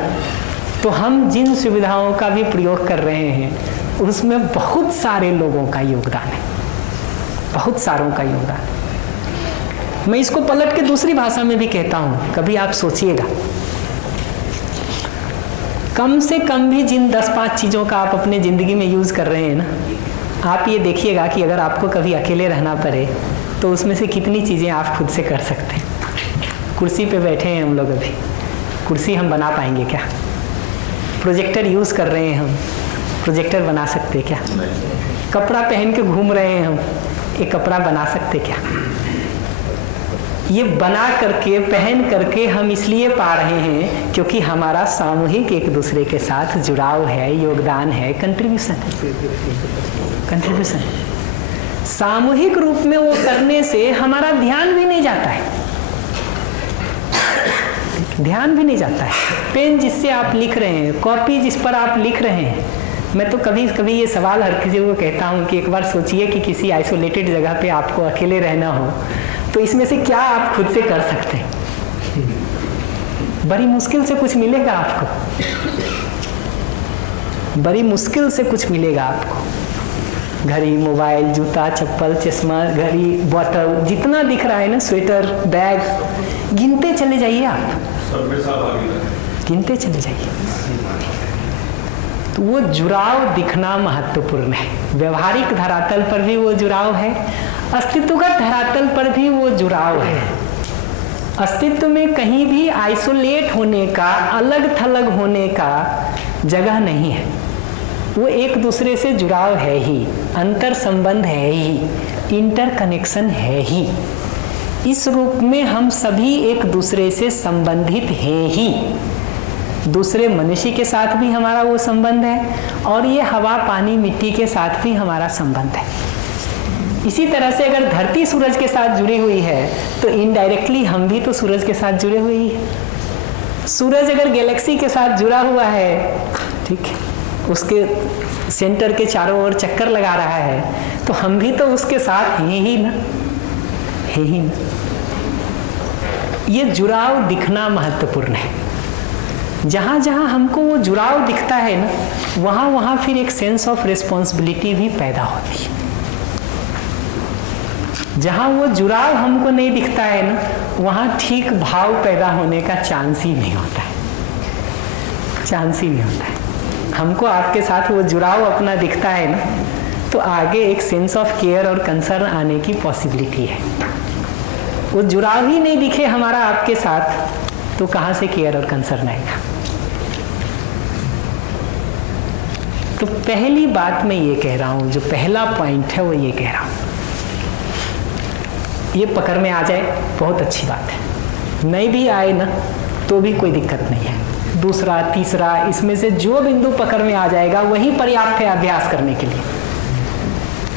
तो हम जिन सुविधाओं का भी प्रयोग कर रहे हैं उसमें बहुत सारे लोगों का योगदान है, बहुत सारों का योगदान है। मैं इसको पलट के दूसरी भाषा में भी कहता हूं, कभी आप सोचिएगा, कम से कम भी जिन 10-5 चीज़ों का आप अपने ज़िंदगी में यूज़ कर रहे हैं ना, आप ये देखिएगा कि अगर आपको कभी अकेले रहना पड़े तो उसमें से कितनी चीज़ें आप खुद से कर सकते हैं। कुर्सी पे बैठे हैं हम लोग, अभी कुर्सी हम बना पाएंगे क्या? प्रोजेक्टर यूज़ कर रहे हैं हम, प्रोजेक्टर बना सकते क्या? कपड़ा पहन के घूम रहे हैं हम, एक कपड़ा बना सकते क्या? ये बना करके पहन करके हम इसलिए पा रहे हैं क्योंकि हमारा सामूहिक एक दूसरे के साथ जुड़ाव है, योगदान है, कंट्रीब्यूशन है, कंट्रीब्यूशन। सामूहिक रूप में वो करने से हमारा ध्यान भी नहीं जाता है, ध्यान भी नहीं जाता है। पेन जिससे आप लिख रहे हैं, कॉपी जिस पर आप लिख रहे हैं, मैं तो कभी कभी ये सवाल हर किसी को कहता हूँ कि एक बार सोचिए कि किसी आइसोलेटेड जगह पे आपको अकेले रहना हो, तो इसमें से क्या आप खुद से कर सकते हैं? बड़ी मुश्किल से कुछ मिलेगा आपको, बड़ी मुश्किल से कुछ मिलेगा आपको। घड़ी, मोबाइल, जूता, चप्पल, चश्मा, घड़ी, बोतल, जितना दिख रहा है ना, स्वेटर, बैग, गिनते चले जाइए आप, गिनते चले जाइए। तो वो जुड़ाव दिखना महत्वपूर्ण है। व्यवहारिक धरातल पर भी वो जुड़ाव है, अस्तित्वगत धरातल पर भी वो जुड़ाव है। अस्तित्व में कहीं भी आइसोलेट होने का, अलग थलग होने का जगह नहीं है। वो एक दूसरे से जुड़ाव है ही, अंतर संबंध है ही, इंटरकनेक्शन है ही। इस रूप में हम सभी एक दूसरे से संबंधित हैं ही। दूसरे मनुष्य के साथ भी हमारा वो संबंध है, और ये हवा, पानी, मिट्टी के साथ भी हमारा संबंध है। इसी तरह से अगर धरती सूरज के साथ जुड़ी हुई है, तो इनडायरेक्टली हम भी तो सूरज के साथ जुड़े हुए ही हैं। सूरज अगर गैलेक्सी के साथ जुड़ा हुआ है, ठीक है, उसके सेंटर के चारों ओर चक्कर लगा रहा है, तो हम भी तो उसके साथ हैं ही ना, है ही ना। ये जुड़ाव दिखना महत्वपूर्ण है। जहाँ जहाँ हमको वो जुड़ाव दिखता है ना, वहाँ वहाँ फिर एक सेंस ऑफ रिस्पॉन्सिबिलिटी भी पैदा होती है। जहाँ वो जुड़ाव हमको नहीं दिखता है ना, वहाँ ठीक भाव पैदा होने का चांस ही नहीं होता है, चांस ही नहीं होता है। हमको आपके साथ वो जुड़ाव अपना दिखता है ना, तो आगे एक सेंस ऑफ केयर और कंसर्न आने की पॉसिबिलिटी है। वो जुड़ाव ही नहीं दिखे हमारा आपके साथ, तो कहाँ से केयर और कंसर्न आएगा? तो पहली बात मैं ये कह रहा हूँ, जो पहला पॉइंट है वो ये कह रहा हूँ, ये पकड़ में आ जाए बहुत अच्छी बात है, नहीं भी आए ना तो भी कोई दिक्कत नहीं है। दूसरा, तीसरा, इसमें से जो बिंदु पकड़ में आ जाएगा वही पर्याप्त है अभ्यास करने के लिए।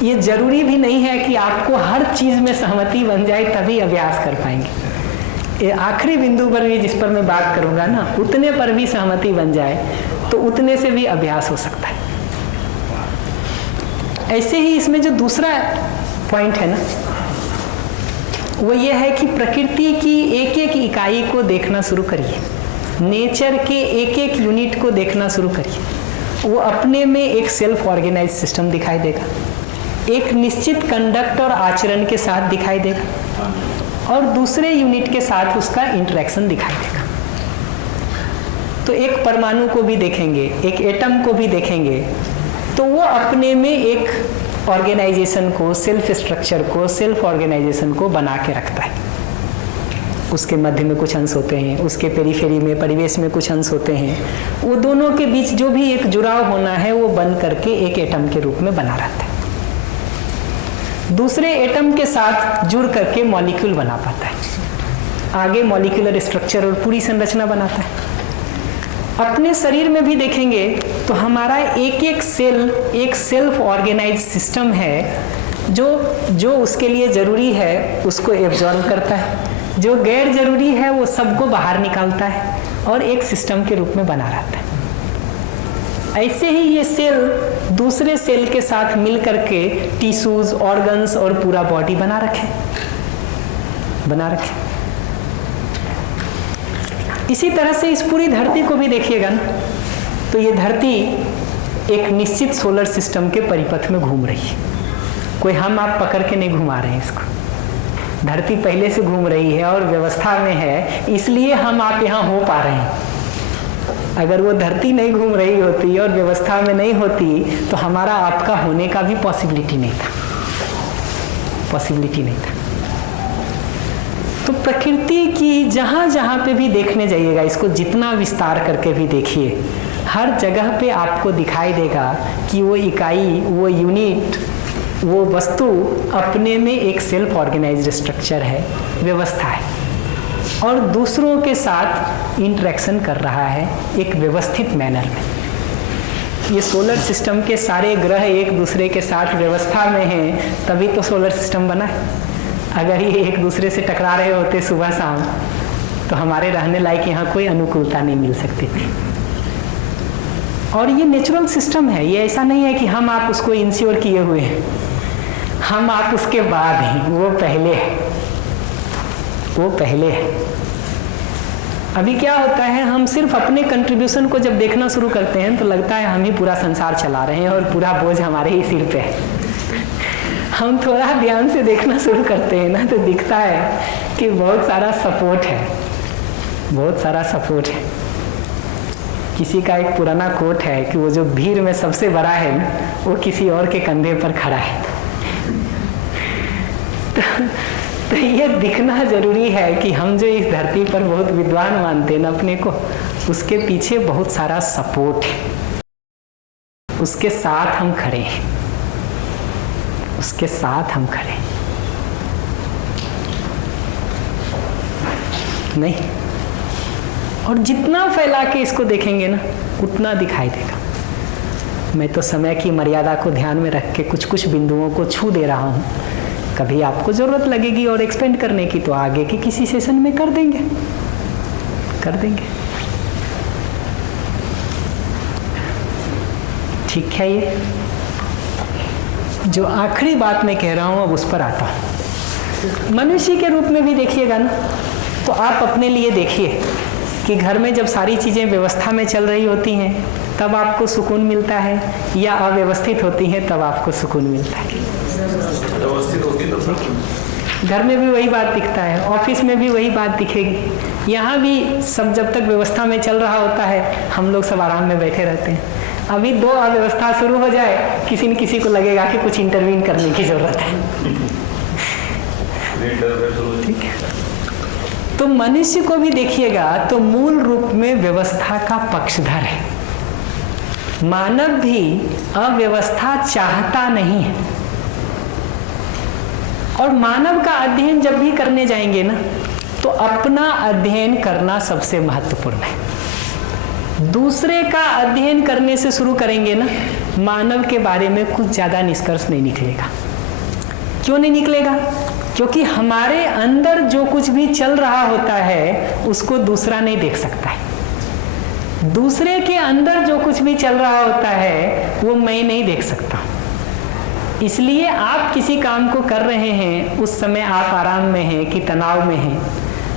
ये जरूरी भी नहीं है कि आपको हर चीज में सहमति बन जाए तभी अभ्यास कर पाएंगे। ये आखिरी बिंदु पर भी जिस पर मैं बात करूंगा ना, उतने पर भी सहमति बन जाए तो उतने से भी अभ्यास हो सकता है। ऐसे ही इसमें जो दूसरा पॉइंट है ना, वो ये है कि प्रकृति की एक एक इकाई को देखना शुरू करिए, नेचर के एक एक यूनिट को देखना शुरू करिए। वो अपने में एक सेल्फ ऑर्गेनाइज सिस्टम दिखाई देगा, एक निश्चित कंडक्ट और आचरण के साथ दिखाई देगा, और दूसरे यूनिट के साथ उसका इंटरेक्शन दिखाई देगा। तो एक परमाणु को भी देखेंगे, एक एटम को भी देखेंगे, तो वो अपने में एक ऑर्गेनाइजेशन को, सेल्फ स्ट्रक्चर को, सेल्फ ऑर्गेनाइजेशन को बना के रखता है। उसके मध्य में कुछ अंश होते हैं, उसके पेरीफेरी में, परिवेश में कुछ अंश होते हैं। वो दोनों के बीच जो भी एक जुड़ाव होना है वो बन करके एक एटम के रूप में बना रहता है। दूसरे एटम के साथ जुड़ करके मॉलिक्यूल बना पाता है, आगे मॉलिक्यूलर स्ट्रक्चर और पूरी संरचना बनाता है। अपने शरीर में भी देखेंगे तो हमारा एक एक सेल एक सेल्फ ऑर्गेनाइज सिस्टम है, जो उसके लिए जरूरी है उसको एब्जॉर्ब करता है, जो गैर जरूरी है वो सबको बाहर निकालता है और एक सिस्टम के रूप में बना रहता है। ऐसे ही ये सेल दूसरे सेल के साथ मिल करके टिश्यूज, ऑर्गन्स और पूरा बॉडी बना रखे। इसी तरह से इस पूरी धरती को भी देखिएगा ना, तो ये धरती एक निश्चित सोलर सिस्टम के परिपथ में घूम रही है। कोई हम आप पकड़ के नहीं घुमा रहे हैं इसको, धरती पहले से घूम रही है और व्यवस्था में है, इसलिए हम आप यहाँ हो पा रहे हैं। अगर वो धरती नहीं घूम रही होती और व्यवस्था में नहीं होती तो हमारा आपका होने का भी पॉसिबिलिटी नहीं था। तो प्रकृति की जहाँ जहाँ पे भी देखने जाइएगा, इसको जितना विस्तार करके भी देखिए, हर जगह पे आपको दिखाई देगा कि वो इकाई, वो यूनिट, वो वस्तु अपने में एक सेल्फ ऑर्गेनाइज्ड स्ट्रक्चर है, व्यवस्था है, और दूसरों के साथ इंटरेक्शन कर रहा है एक व्यवस्थित मैनर में। ये सोलर सिस्टम के सारे ग्रह एक दूसरे के साथ व्यवस्था में हैं, तभी तो सोलर सिस्टम बना है। अगर ये एक दूसरे से टकरा रहे होते सुबह शाम तो हमारे रहने लायक यहाँ कोई अनुकूलता नहीं मिल सकती थी। और ये नेचुरल सिस्टम है, ये ऐसा नहीं है कि हम आप उसको इंश्योर किए हुए हैं, हम आप उसके बाद हैं, वो पहले है, वो पहले है। अभी क्या होता है, हम सिर्फ अपने कंट्रीब्यूशन को जब देखना शुरू करते हैं तो लगता है हम ही पूरा संसार चला रहे हैं और पूरा बोझ हमारे ही सिर पे है। हम थोड़ा ध्यान से देखना शुरू करते हैं ना तो दिखता है कि बहुत सारा सपोर्ट है, बहुत सारा सपोर्ट है। किसी का एक पुराना कोट है कि वो जो भीड़ में सबसे बड़ा है ना, वो किसी और के कंधे पर खड़ा है। तो ये दिखना जरूरी है कि हम जो इस धरती पर बहुत विद्वान मानते हैं ना अपने को, उसके पीछे बहुत सारा सपोर्ट है, उसके साथ हम खड़े हैं, उसके साथ हम खड़े हैं। नहीं, और जितना फैला के इसको देखेंगे ना उतना दिखाई देगा। मैं तो समय की मर्यादा को ध्यान में रख के कुछ कुछ बिंदुओं को छू दे रहा हूँ। कभी आपको जरूरत लगेगी और एक्सपेंड करने की तो आगे के किसी सेशन में कर देंगे, कर देंगे। ठीक है। ये जो आखिरी बात मैं कह रहा हूँ अब उस पर आता हूँ। मनुष्य के रूप में भी देखिएगा ना तो आप अपने लिए देखिए कि घर में जब सारी चीज़ें व्यवस्था में चल रही होती हैं तब आपको सुकून मिलता है, या अव्यवस्थित होती हैं तब आपको सुकून मिलता है। व्यवस्थित होती तो घर में भी वही बात दिखता है, ऑफिस में भी वही बात दिखेगी। यहाँ भी सब जब तक व्यवस्था में चल रहा होता है हम लोग सब आराम में बैठे रहते हैं। अभी दो अव्यवस्था शुरू हो जाए, किसी न किसी को लगेगा कि कुछ इंटरवीन करने की जरूरत है। ठीक है। तो मनुष्य को भी देखिएगा तो मूल रूप में व्यवस्था का पक्षधर है। मानव भी अव्यवस्था चाहता नहीं है, और मानव का अध्ययन जब भी करने जाएंगे ना तो अपना अध्ययन करना सबसे महत्वपूर्ण है। दूसरे का अध्ययन करने से शुरू करेंगे ना, मानव के बारे में कुछ ज्यादा निष्कर्ष नहीं निकलेगा। क्यों नहीं निकलेगा? क्योंकि हमारे अंदर जो कुछ भी चल रहा होता है उसको दूसरा नहीं देख सकता है। दूसरे के अंदर जो कुछ भी चल रहा होता है वो मैं नहीं देख सकता। इसलिए आप किसी काम को कर रहे हैं, उस समय आप आराम में हैं कि तनाव में हैं,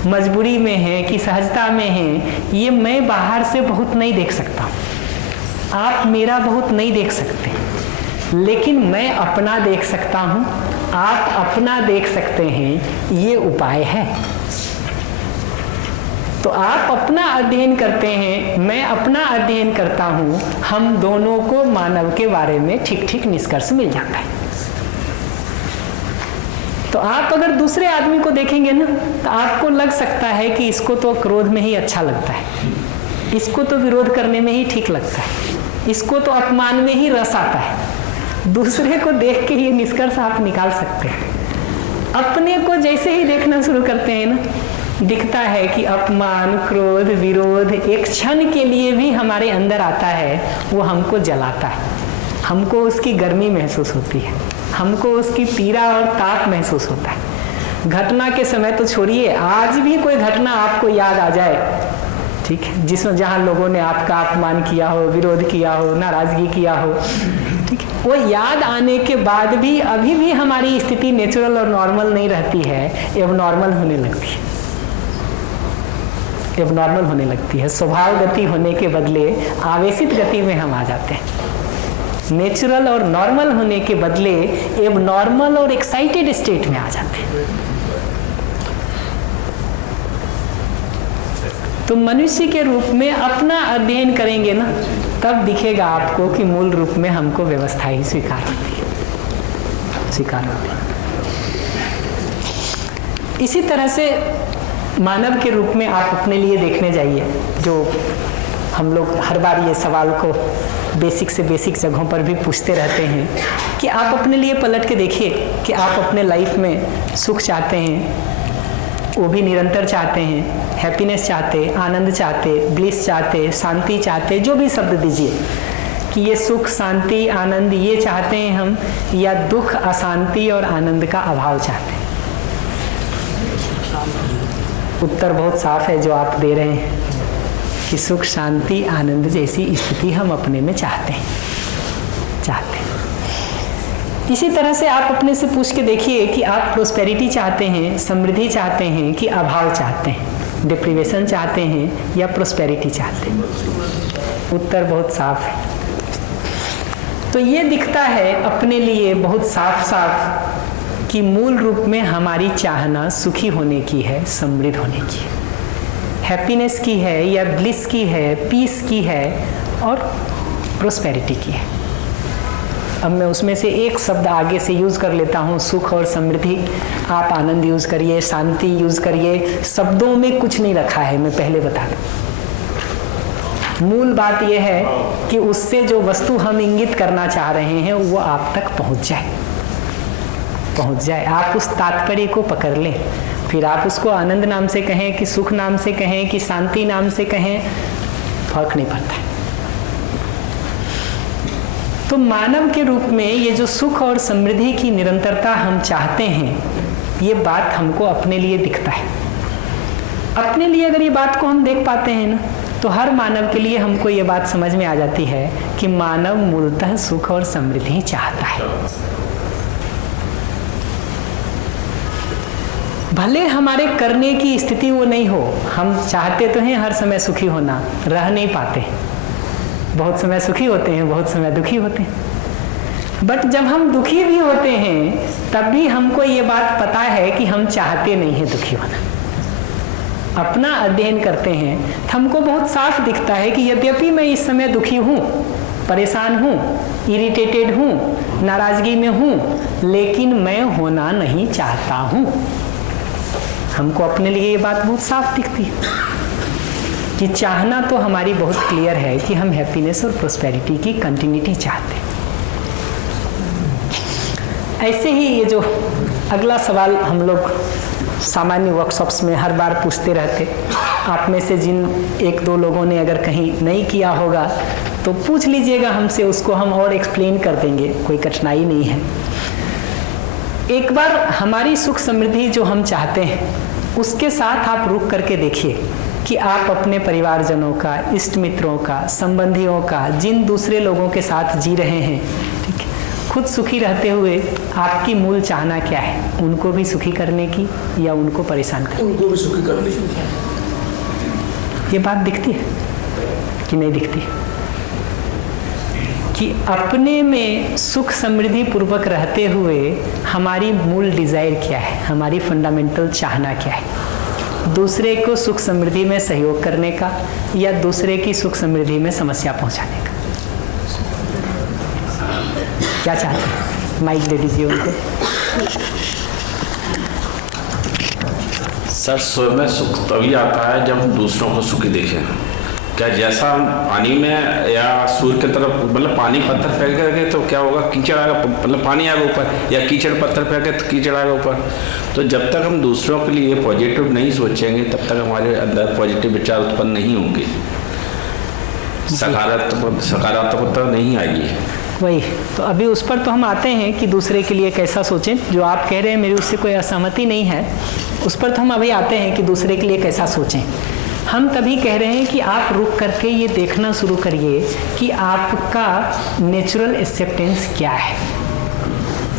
मजबूरी में हैं कि सहजता में हैं, ये मैं बाहर से बहुत नहीं देख सकता। आप मेरा बहुत नहीं देख सकते, लेकिन मैं अपना देख सकता हूँ, आप अपना देख सकते हैं। ये उपाय है। तो आप अपना अध्ययन करते हैं, मैं अपना अध्ययन करता हूँ, हम दोनों को मानव के बारे में ठीक ठीक निष्कर्ष मिल जाता है। तो आप अगर दूसरे आदमी को देखेंगे ना तो आपको लग सकता है कि इसको तो क्रोध में ही अच्छा लगता है, इसको तो विरोध करने में ही ठीक लगता है, इसको तो अपमान में ही रस आता है। दूसरे को देख के ये निष्कर्ष आप निकाल सकते हैं। अपने को जैसे ही देखना शुरू करते हैं ना, दिखता है कि अपमान, क्रोध, विरोध एक क्षण के लिए भी हमारे अंदर आता है, वो हमको जलाता है, हमको उसकी गर्मी महसूस होती है, हमको उसकी पीड़ा और ताप महसूस होता है। घटना के समय तो छोड़िए, आज भी कोई घटना आपको याद आ जाए, ठीक है, जिसमें जहाँ लोगों ने आपका अपमान किया हो, विरोध किया हो, नाराजगी किया हो, ठीक है, वो याद आने के बाद भी अभी भी हमारी स्थिति नेचुरल और नॉर्मल नहीं रहती है, एबनॉर्मल होने लगती है, एबनॉर्मल होने लगती है। स्वभाव गति होने के बदले आवेशित गति में हम आ जाते हैं। नेचुरल और नॉर्मल होने के बदले एबनॉर्मल और एक्साइटेड स्टेट में आ जाते हैं। तो मनुष्य के रूप में अपना अध्ययन करेंगे ना, तब दिखेगा आपको कि मूल रूप में हमको व्यवस्था ही स्वीकार होती है, स्वीकार होती है। इसी तरह से मानव के रूप में आप अपने लिए देखने जाइए। जो हम लोग हर बार ये सवाल को बेसिक से बेसिक जगहों पर भी पूछते रहते हैं कि आप अपने लिए पलट के देखिए कि आप अपने लाइफ में सुख चाहते हैं, वो भी निरंतर चाहते हैं, हैप्पीनेस चाहते, आनंद चाहते, ब्लिस चाहते, शांति चाहते, जो भी शब्द दीजिए कि ये सुख, शांति, आनंद ये चाहते हैं हम, या दुख, अशांति और आनंद का अभाव चाहते हैं। उत्तर बहुत साफ है जो आप दे रहे हैं कि सुख शांति आनंद जैसी स्थिति हम अपने में चाहते हैं। इसी तरह से आप अपने से पूछ के देखिए कि आप प्रोस्पेरिटी चाहते हैं, समृद्धि चाहते हैं कि अभाव चाहते हैं, डिप्रीवेशन चाहते हैं या प्रोस्पेरिटी चाहते हैं। उत्तर बहुत साफ है। तो ये दिखता है अपने लिए बहुत साफ साफ कि मूल रूप में हमारी चाहना सुखी होने की है, समृद्ध होने की है, हैप्पीनेस की है या ब्लिस की है, पीस की है और प्रोस्पेरिटी की है। अब मैं उसमें से एक शब्द आगे से यूज़ कर लेता हूँ, सुख और समृद्धि। आप आनंद यूज़ करिए, शांति यूज़ करिए, शब्दों में कुछ नहीं रखा है, मैं पहले बता दूँ। मूल बात यह है कि उससे जो वस्तु हम इंगित करना चाह रहे हैं वो आप तक पहुँच जाए। आप उस तात्पर्य को पकड़ लें। फिर आप उसको आनंद नाम से कहें कि सुख नाम से कहें कि शांति नाम से कहें, फर्क नहीं पड़ता है। तो मानव के रूप में ये जो सुख और समृद्धि की निरंतरता हम चाहते हैं, ये बात हमको अपने लिए दिखता है। अपने लिए अगर ये बात को हम देख पाते हैं ना, तो हर मानव के लिए हमको ये बात समझ में आ जाती है कि मानव मूलतः सुख और समृद्धि चाहता है। भले हमारे करने की स्थिति वो नहीं हो, हम चाहते तो हैं हर समय सुखी होना, रह नहीं पाते। बहुत समय सुखी होते हैं, बहुत समय दुखी होते हैं। बट जब हम दुखी भी होते हैं तब भी हमको ये बात पता है कि हम चाहते नहीं हैं दुखी होना। अपना अध्ययन करते हैं तो हमको बहुत साफ दिखता है कि यद्यपि मैं इस समय दुखी हूँ, परेशान हूँ, इरिटेटेड हूँ, नाराजगी में हूँ, लेकिन मैं होना नहीं चाहता हूँ। हमको अपने लिए ये बात बहुत साफ दिखती है कि चाहना तो हमारी बहुत क्लियर है कि हम हैप्पीनेस और प्रोस्पेरिटी की कंटिन्यूटी चाहते हैं। ऐसे ही ये जो अगला सवाल हम लोग सामान्य वर्कशॉप्स में हर बार पूछते रहते, आप में से जिन एक दो लोगों ने अगर कहीं नहीं किया होगा तो पूछ लीजिएगा हमसे, उसको हम और एक्सप्लेन कर देंगे, कोई कठिनाई नहीं है। एक बार हमारी सुख समृद्धि जो हम चाहते हैं उसके साथ आप रुक करके देखिए कि आप अपने परिवारजनों का, इष्ट मित्रों का, संबंधियों का, जिन दूसरे लोगों के साथ जी रहे हैं, ठीक है, खुद सुखी रहते हुए आपकी मूल चाहना क्या है? उनको भी सुखी करने की या उनको परेशान करने की? उनको भी सुखी करने की। ये बात दिखती है कि नहीं दिखती? कि अपने में सुख समृद्धि पूर्वक रहते हुए हमारी मूल डिजायर क्या है, हमारी फंडामेंटल चाहना क्या है? दूसरे को सुख समृद्धि में सहयोग करने का या दूसरे की सुख समृद्धि में समस्या पहुंचाने का? क्या चाहते हैं? माइक दे दीजिए उनको। सर, स्वयं में सुख तभी आता है जब दूसरों को सुखी देखें। क्या जैसा हम पानी में या सूर्य की तरफ, मतलब पानी पत्थर फेंक करके तो क्या होगा, कीचड़ आएगा, मतलब पानी आएगा ऊपर, या कीचड़ पत्थर फेंके तो कीचड़ आएगा ऊपर। तो जब तक हम दूसरों के लिए पॉजिटिव नहीं सोचेंगे तब तक हमारे अंदर पॉजिटिव विचार उत्पन्न नहीं होंगे, सकारात्मकता नहीं आएगी। वही तो अभी उस पर तो हम आते हैं कि दूसरे के लिए कैसा सोचें। जो आप कह रहे हैं मेरी उससे कोई असहमति नहीं है, उस पर तो हम अभी आते हैं कि दूसरे के लिए कैसा सोचें। हम तभी कह रहे हैं कि आप रुक करके ये देखना शुरू करिए कि आपका नेचुरल एक्सेप्टेंस क्या है,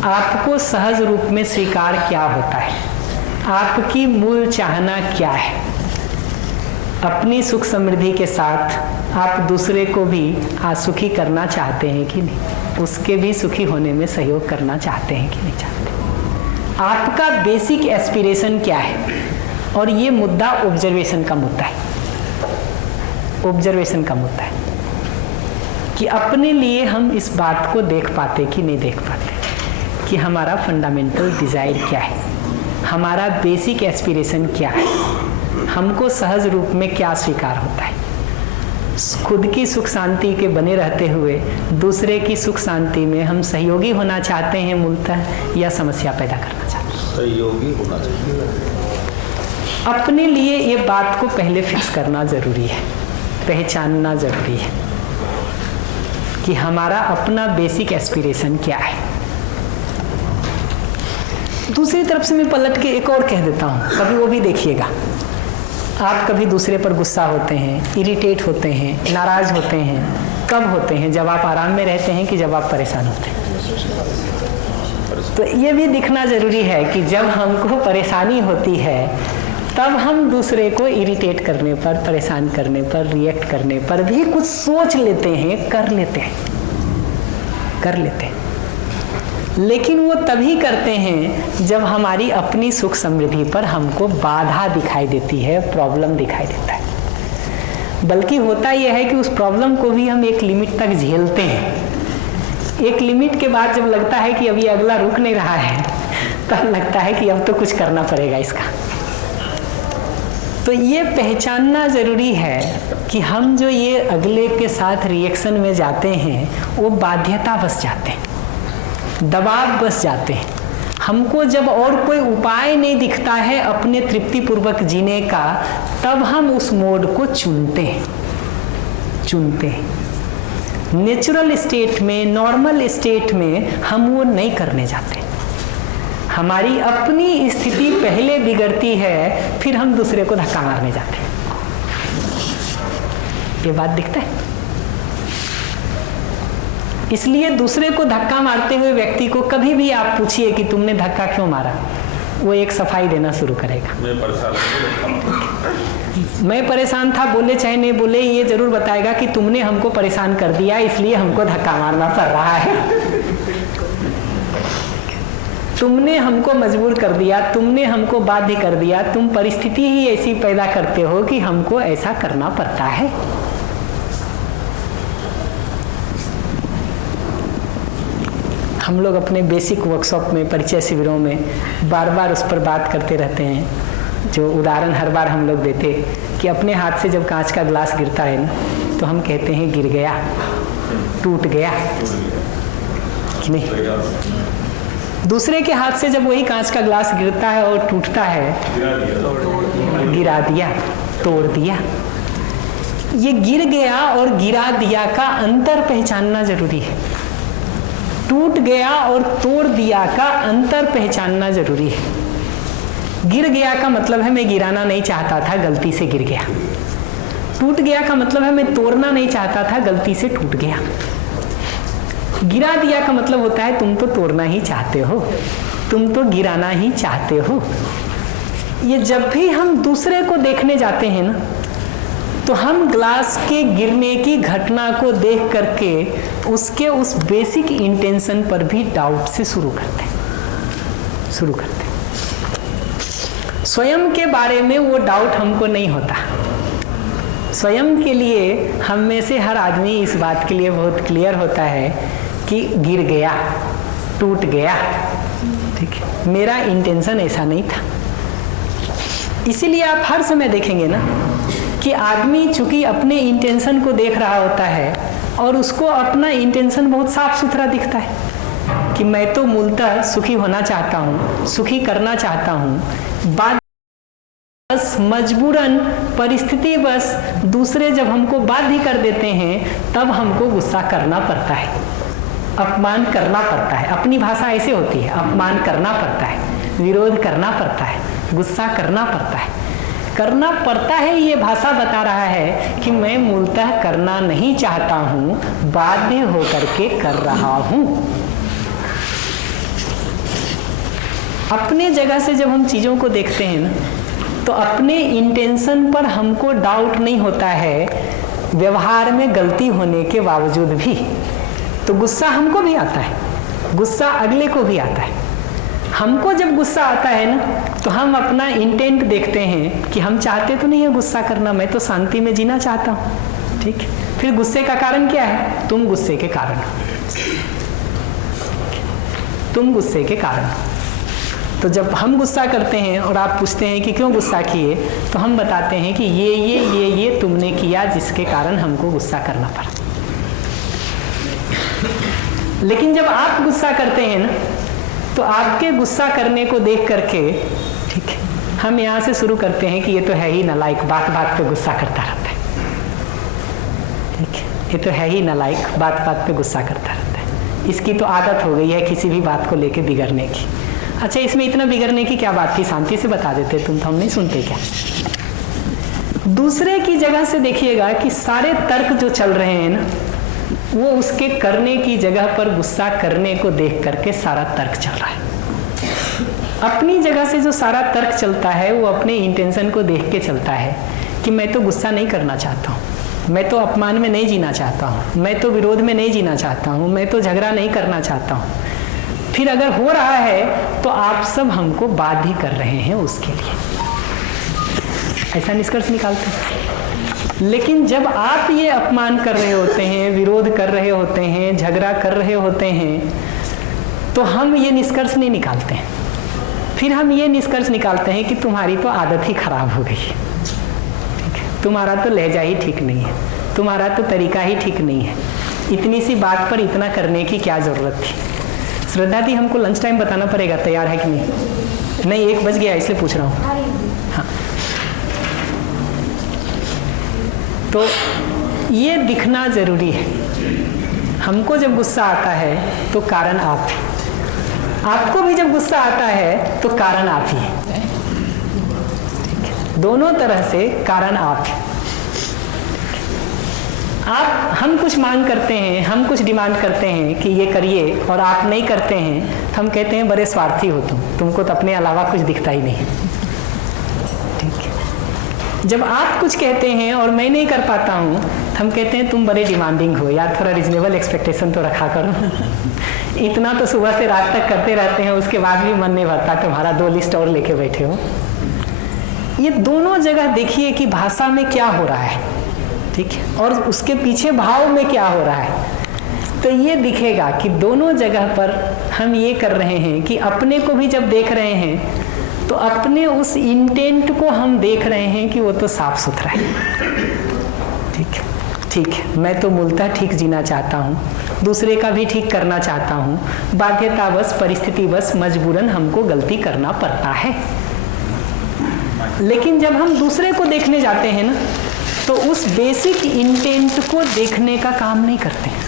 आपको सहज रूप में स्वीकार क्या होता है, आपकी मूल चाहना क्या है। अपनी सुख समृद्धि के साथ आप दूसरे को भी सुखी करना चाहते हैं कि नहीं, उसके भी सुखी होने में सहयोग करना चाहते हैं कि नहीं चाहते। आपका बेसिक एस्पिरेशन क्या है? और ये मुद्दा ऑब्जर्वेशन का मुद्दा है, ऑब्जर्वेशन का मुद्दा है कि अपने लिए हम इस बात को देख पाते कि नहीं देख पाते कि हमारा फंडामेंटल डिजायर क्या है, हमारा बेसिक एस्पिरेशन क्या है, हमको सहज रूप में क्या स्वीकार होता है। खुद की सुख शांति के बने रहते हुए दूसरे की सुख शांति में हम सहयोगी होना चाहते हैं मूलतः, या समस्या पैदा करना चाहते हैं? सहयोगी होना चाहिए। अपने लिए ये बात को पहले फिक्स करना जरूरी है, पहचानना जरूरी है कि हमारा अपना बेसिक एस्पिरेशन क्या है। दूसरी तरफ से मैं पलट के एक और कह देता हूँ, कभी वो भी देखिएगा आप कभी दूसरे पर गुस्सा होते हैं, इरिटेट होते हैं, नाराज होते हैं, कब होते हैं? जब आप आराम में रहते हैं कि जब आप परेशान होते हैं? तो ये भी दिखना जरूरी है कि जब हमको परेशानी होती है तब हम दूसरे को इरिटेट करने पर, परेशान करने पर, रिएक्ट करने पर भी कुछ सोच लेते हैं, कर लेते हैं। लेकिन वो तभी करते हैं जब हमारी अपनी सुख समृद्धि पर हमको बाधा दिखाई देती है, प्रॉब्लम दिखाई देता है। बल्कि होता यह है कि उस प्रॉब्लम को भी हम एक लिमिट तक झेलते हैं। एक लिमिट के बाद जब लगता है कि अभी अगला रुक नहीं रहा है, तब लगता है कि अब तो कुछ करना पड़ेगा इसका। तो ये पहचानना जरूरी है कि हम जो ये अगले के साथ रिएक्शन में जाते हैं वो बाध्यता बस जाते हैं, दबाव बस जाते हैं। हमको जब और कोई उपाय नहीं दिखता है अपने तृप्तिपूर्वक जीने का, तब हम उस मोड को चुनते हैं। नेचुरल स्टेट में, नॉर्मल स्टेट में हम वो नहीं करने जाते। हमारी अपनी स्थिति पहले बिगड़ती है, फिर हम दूसरे को धक्का मारने जाते हैं। ये बात दिखता है। इसलिए दूसरे को धक्का मारते हुए व्यक्ति को कभी भी आप पूछिए कि तुमने धक्का क्यों मारा, वो एक सफाई देना शुरू करेगा। मैं परेशान था, बोले चाहे नहीं बोले, ये जरूर बताएगा कि तुमने हमको परेशान कर दिया, इसलिए हमको धक्का मारना पड़ रहा है। तुमने हमको मजबूर कर दिया, तुमने हमको बाध्य कर दिया, तुम परिस्थिति ही ऐसी पैदा करते हो कि हमको ऐसा करना पड़ता है। हम लोग अपने बेसिक वर्कशॉप में, परिचय शिविरों में बार बार उस पर बात करते रहते हैं। जो उदाहरण हर बार हम लोग देते कि अपने हाथ से जब कांच का ग्लास गिरता है ना, तो हम कहते हैं गिर गया, टूट गया, कि नहीं? दूसरे के हाथ से जब वही कांच का ग्लास गिरता है और टूटता है, गिरा दिया, तोड़ दिया। ये गिर गया और गिरा दिया का अंतर पहचानना जरूरी है। टूट गया और तोड़ दिया का अंतर पहचानना जरूरी है। गिर गया का मतलब है मैं गिराना नहीं चाहता था, गलती से गिर गया। टूट गया का मतलब है मैं तोड़ना नहीं चाहता था, गलती से टूट गया। गिरा दिया का मतलब होता है तुम तो तोड़ना ही चाहते हो, तुम तो गिराना ही चाहते हो। ये जब भी हम दूसरे को देखने जाते हैं ना, तो हम ग्लास के गिरने की घटना को देख करके उसके उस बेसिक इंटेंशन पर भी डाउट से शुरू करते हैं। स्वयं के बारे में वो डाउट हमको नहीं होता। स्वयं के लिए हम में से हर आदमी इस बात के लिए बहुत क्लियर होता है कि गिर गया, टूट गया, ठीक है, मेरा इंटेंशन ऐसा नहीं था। इसीलिए आप हर समय देखेंगे ना कि आदमी चूंकि अपने इंटेंशन को देख रहा होता है और उसको अपना इंटेंशन बहुत साफ सुथरा दिखता है कि मैं तो मूलतः सुखी होना चाहता हूँ, सुखी करना चाहता हूँ। बात बस मजबूरन, परिस्थिति बस, दूसरे जब हमको बाध्य कर देते हैं तब हमको गुस्सा करना पड़ता है, अपमान करना पड़ता है। अपनी भाषा ऐसे होती है, अपमान करना पड़ता है, विरोध करना पड़ता है, गुस्सा करना पड़ता है। करना पड़ता है ये भाषा बता रहा है कि मैं मूलतः करना नहीं चाहता हूँ, बाध्य होकर के कर रहा हूँ। अपने जगह से जब हम चीज़ों को देखते हैं ना, तो अपने इंटेंशन पर हमको डाउट नहीं होता है व्यवहार में गलती होने के बावजूद भी। तो गुस्सा हमको भी आता है, गुस्सा अगले को भी आता है। हमको जब गुस्सा आता है ना, तो हम अपना इंटेंट देखते हैं कि हम चाहते तो नहीं है गुस्सा करना, मैं तो शांति में जीना चाहता हूँ, ठीक। फिर गुस्से का कारण क्या है? तुम गुस्से के कारण, तुम गुस्से के कारण। तो जब हम गुस्सा करते हैं और आप पूछते हैं कि क्यों गुस्सा किए, तो हम बताते हैं कि ये तुमने किया जिसके कारण हमको गुस्सा करना पड़ा। लेकिन जब आप गुस्सा करते हैं ना, तो आपके गुस्सा करने को देख करके, ठीक है, हम यहाँ से शुरू करते हैं कि ये तो है ही नालायक, बात बात पे गुस्सा करता रहता है, ठीक है, ये तो है ही नालायक, बात बात पे गुस्सा करता रहता है, इसकी तो आदत हो गई है किसी भी बात को लेके बिगड़ने की। अच्छा, इसमें इतना बिगड़ने की क्या बात थी? शांति से बता देते, तुम तो हम नहीं सुनते क्या? दूसरे की जगह से देखिएगा कि सारे तर्क जो चल रहे हैं ना, वो उसके करने की जगह पर गुस्सा करने को देख करके सारा तर्क चल रहा है। अपनी जगह से जो सारा तर्क चलता है वो अपने इंटेंशन को देख के चलता है कि मैं तो गुस्सा नहीं करना चाहता हूँ, मैं तो अपमान में नहीं जीना चाहता हूँ, मैं तो विरोध में नहीं जीना चाहता हूँ, मैं तो झगड़ा नहीं करना चाहता हूँ। फिर अगर हो रहा है तो आप सब हमको बाध्य कर रहे हैं उसके लिए, ऐसा निष्कर्ष निकालते हैं। लेकिन जब आप ये अपमान कर रहे होते हैं, विरोध कर रहे होते हैं, झगड़ा कर रहे होते हैं, तो हम ये निष्कर्ष नहीं निकालते हैं। फिर हम ये निष्कर्ष निकालते हैं कि तुम्हारी तो आदत ही खराब हो गई है, ठीक है, तुम्हारा तो लहजा ही ठीक नहीं है, तुम्हारा तो तरीका ही ठीक नहीं है, इतनी सी बात पर इतना करने की क्या जरूरत थी। श्रद्धा दी, हमको लंच टाइम बताना पड़ेगा, तैयार है कि नहीं? नहीं, 1 बज गया इसलिए पूछ रहा हूँ। हाँ, तो ये दिखना जरूरी है। हमको जब गुस्सा आता है तो कारण आप, आपको भी जब गुस्सा आता है तो कारण आप ही है, दोनों तरह से कारण आप है। हम कुछ मांग करते हैं, हम कुछ डिमांड करते हैं कि ये करिए, और आप नहीं करते हैं तो हम कहते हैं बड़े स्वार्थी हो तुमको तो अपने अलावा कुछ दिखता ही नहीं, ठीक है। जब आप कुछ कहते हैं और मैं नहीं कर पाता हूँ तो हम कहते हैं तुम बड़े डिमांडिंग हो, यार थोड़ा रिजनेबल एक्सपेक्टेशन तो रखा करो। इतना तो सुबह से रात तक करते रहते हैं, उसके बाद भी मन नहीं भरता, तुम्हारा 2 लिस्ट और लेके बैठे हो। ये दोनों जगह देखिए कि भाषा में क्या हो रहा है, ठीक है, और उसके पीछे भाव में क्या हो रहा है। तो ये दिखेगा कि दोनों जगह पर हम ये कर रहे हैं कि अपने को भी जब देख रहे हैं तो अपने उस इंटेंट को हम देख रहे हैं कि वो तो साफ सुथरा है, ठीक है, ठीक है, मैं तो मूलतः ठीक जीना चाहता हूँ, दूसरे का भी ठीक करना चाहता हूँ, बाध्यतावश परिस्थितिवश मजबूरन हमको गलती करना पड़ता है। लेकिन जब हम दूसरे को देखने जाते हैं ना, तो उस बेसिक इंटेंट को देखने का काम नहीं करते हैं।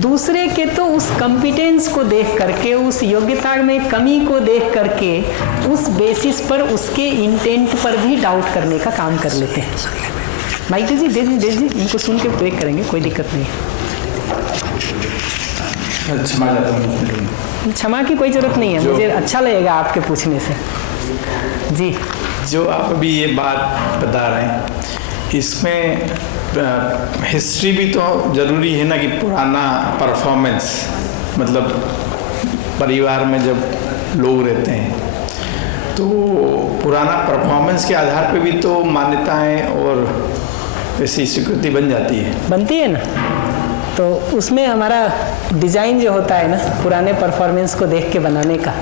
दूसरे के तो उस कॉम्पिटेंस को देख करके, उस योग्यता में कमी को देख करके, उस बेसिस पर उसके इंटेंट पर भी डाउट करने का काम कर लेते हैं। माइक जी, दे जी, इनको सुन के ब्रेक करेंगे, कोई दिक्कत नहीं है। क्षमा की कोई जरूरत नहीं है, मुझे अच्छा लगेगा आपके पूछने से। जी, जो आप अभी ये बात बता रहे हैं, इसमें हिस्ट्री भी तो ज़रूरी है ना, कि पुराना परफॉर्मेंस, मतलब परिवार में जब लोग रहते हैं तो पुराना परफॉर्मेंस के आधार पे भी तो मान्यताएं और ऐसी स्वीकृति बनती है ना। तो उसमें हमारा डिज़ाइन जो होता है ना, पुराने परफॉर्मेंस को देख के बनाने का,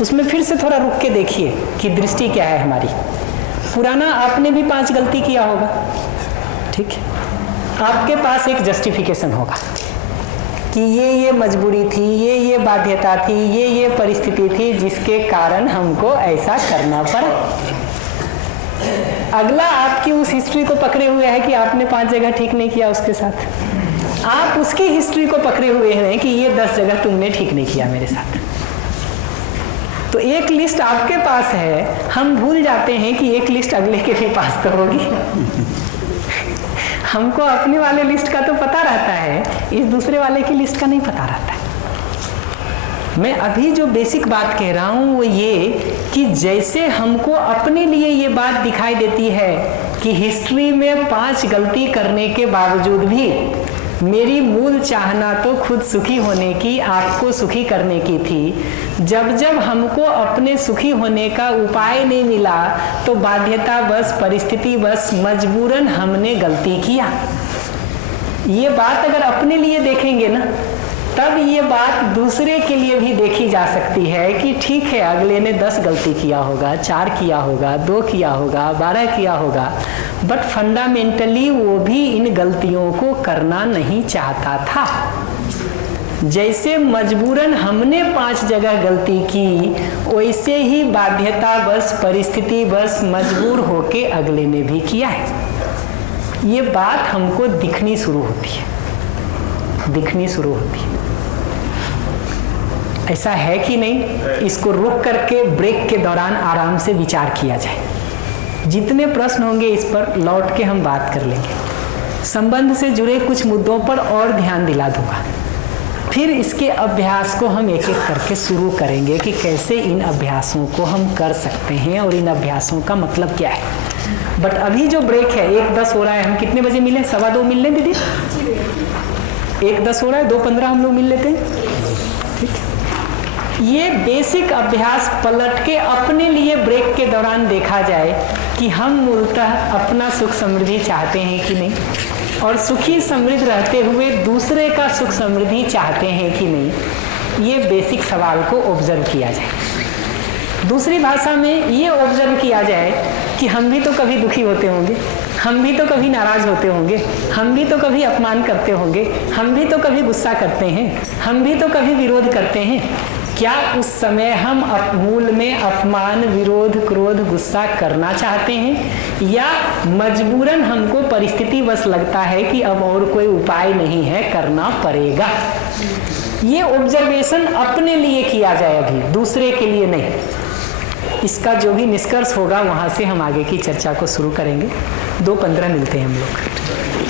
उसमें फिर से थोड़ा रुक के देखिए कि दृष्टि क्या है हमारी। पुराना आपने भी 5 गलती किया होगा, ठीक है, आपके पास एक जस्टिफिकेशन होगा कि ये मजबूरी थी, ये बाध्यता थी, ये परिस्थिति थी जिसके कारण हमको ऐसा करना पड़ा। अगला आपकी उस हिस्ट्री को पकड़े हुए है कि आपने 5 जगह ठीक नहीं किया उसके साथ, आप उसकी हिस्ट्री को पकड़े हुए हैं कि ये 10 जगह तुमने ठीक नहीं किया मेरे साथ। तो एक लिस्ट आपके पास है, हम भूल जाते हैं कि एक लिस्ट अगले के भी पास तो होगी। हमको अपने वाले लिस्ट का तो पता रहता है, इस दूसरे वाले की लिस्ट का नहीं पता रहता है। मैं अभी जो बेसिक बात कह रहा हूँ वो ये कि जैसे हमको अपने लिए ये बात दिखाई देती है कि हिस्ट्री में 5 गलती करने के बावजूद भी मेरी मूल चाहना तो खुद सुखी होने की, आपको सुखी करने की थी। जब जब हमको अपने सुखी होने का उपाय नहीं मिला तो बाध्यता बस, परिस्थिति बस, मजबूरन हमने गलती किया। ये बात अगर अपने लिए देखेंगे ना, तब ये बात दूसरे के लिए भी देखी जा सकती है कि ठीक है, अगले ने 10 गलती किया होगा, 4 किया होगा, 2 किया होगा, 12 किया होगा, बट फंडामेंटली वो भी इन गलतियों को करना नहीं चाहता था। जैसे मजबूरन हमने 5 जगह गलती की, वैसे ही बाध्यता बस, परिस्थिति बस, मजबूर होके अगले ने भी किया है। ये बात हमको दिखनी शुरू होती है, दिखनी शुरू होती है। ऐसा है कि नहीं, इसको रोक करके ब्रेक के दौरान आराम से विचार किया जाए। जितने प्रश्न होंगे इस पर लौट के हम बात कर लेंगे। संबंध से जुड़े कुछ मुद्दों पर और ध्यान दिला दूंगा। फिर इसके अभ्यास को हम एक एक करके शुरू करेंगे कि कैसे इन अभ्यासों को हम कर सकते हैं और इन अभ्यासों का मतलब क्या है। बट अभी जो ब्रेक है 1:10 हो रहा है, हम कितने बजे मिले? 2:15 मिल लें दीदी? 1:10 हो रहा है, 2:15 हम लोग मिल लेते हैं। ये बेसिक अभ्यास पलट के अपने लिए ब्रेक के दौरान देखा जाए कि हम मूलतः अपना सुख समृद्धि चाहते हैं कि नहीं, और सुखी समृद्ध रहते हुए दूसरे का सुख समृद्धि चाहते हैं कि नहीं। ये बेसिक सवाल को ऑब्जर्व किया जाए। दूसरी भाषा में ये ऑब्जर्व किया जाए कि हम भी तो कभी दुखी होते होंगे, हम भी तो कभी नाराज होते होंगे, हम भी तो कभी अपमान करते होंगे, हम भी तो कभी गुस्सा करते हैं, हम भी तो कभी विरोध करते हैं। क्या उस समय हम मूल में अपमान, विरोध, क्रोध, गुस्सा करना चाहते हैं, या मजबूरन हमको परिस्थितिवश लगता है कि अब और कोई उपाय नहीं है, करना पड़ेगा। ये ऑब्जर्वेशन अपने लिए किया जाए, अभी दूसरे के लिए नहीं। इसका जो भी निष्कर्ष होगा वहाँ से हम आगे की चर्चा को शुरू करेंगे। 2:15 मिलते हैं हम लोग।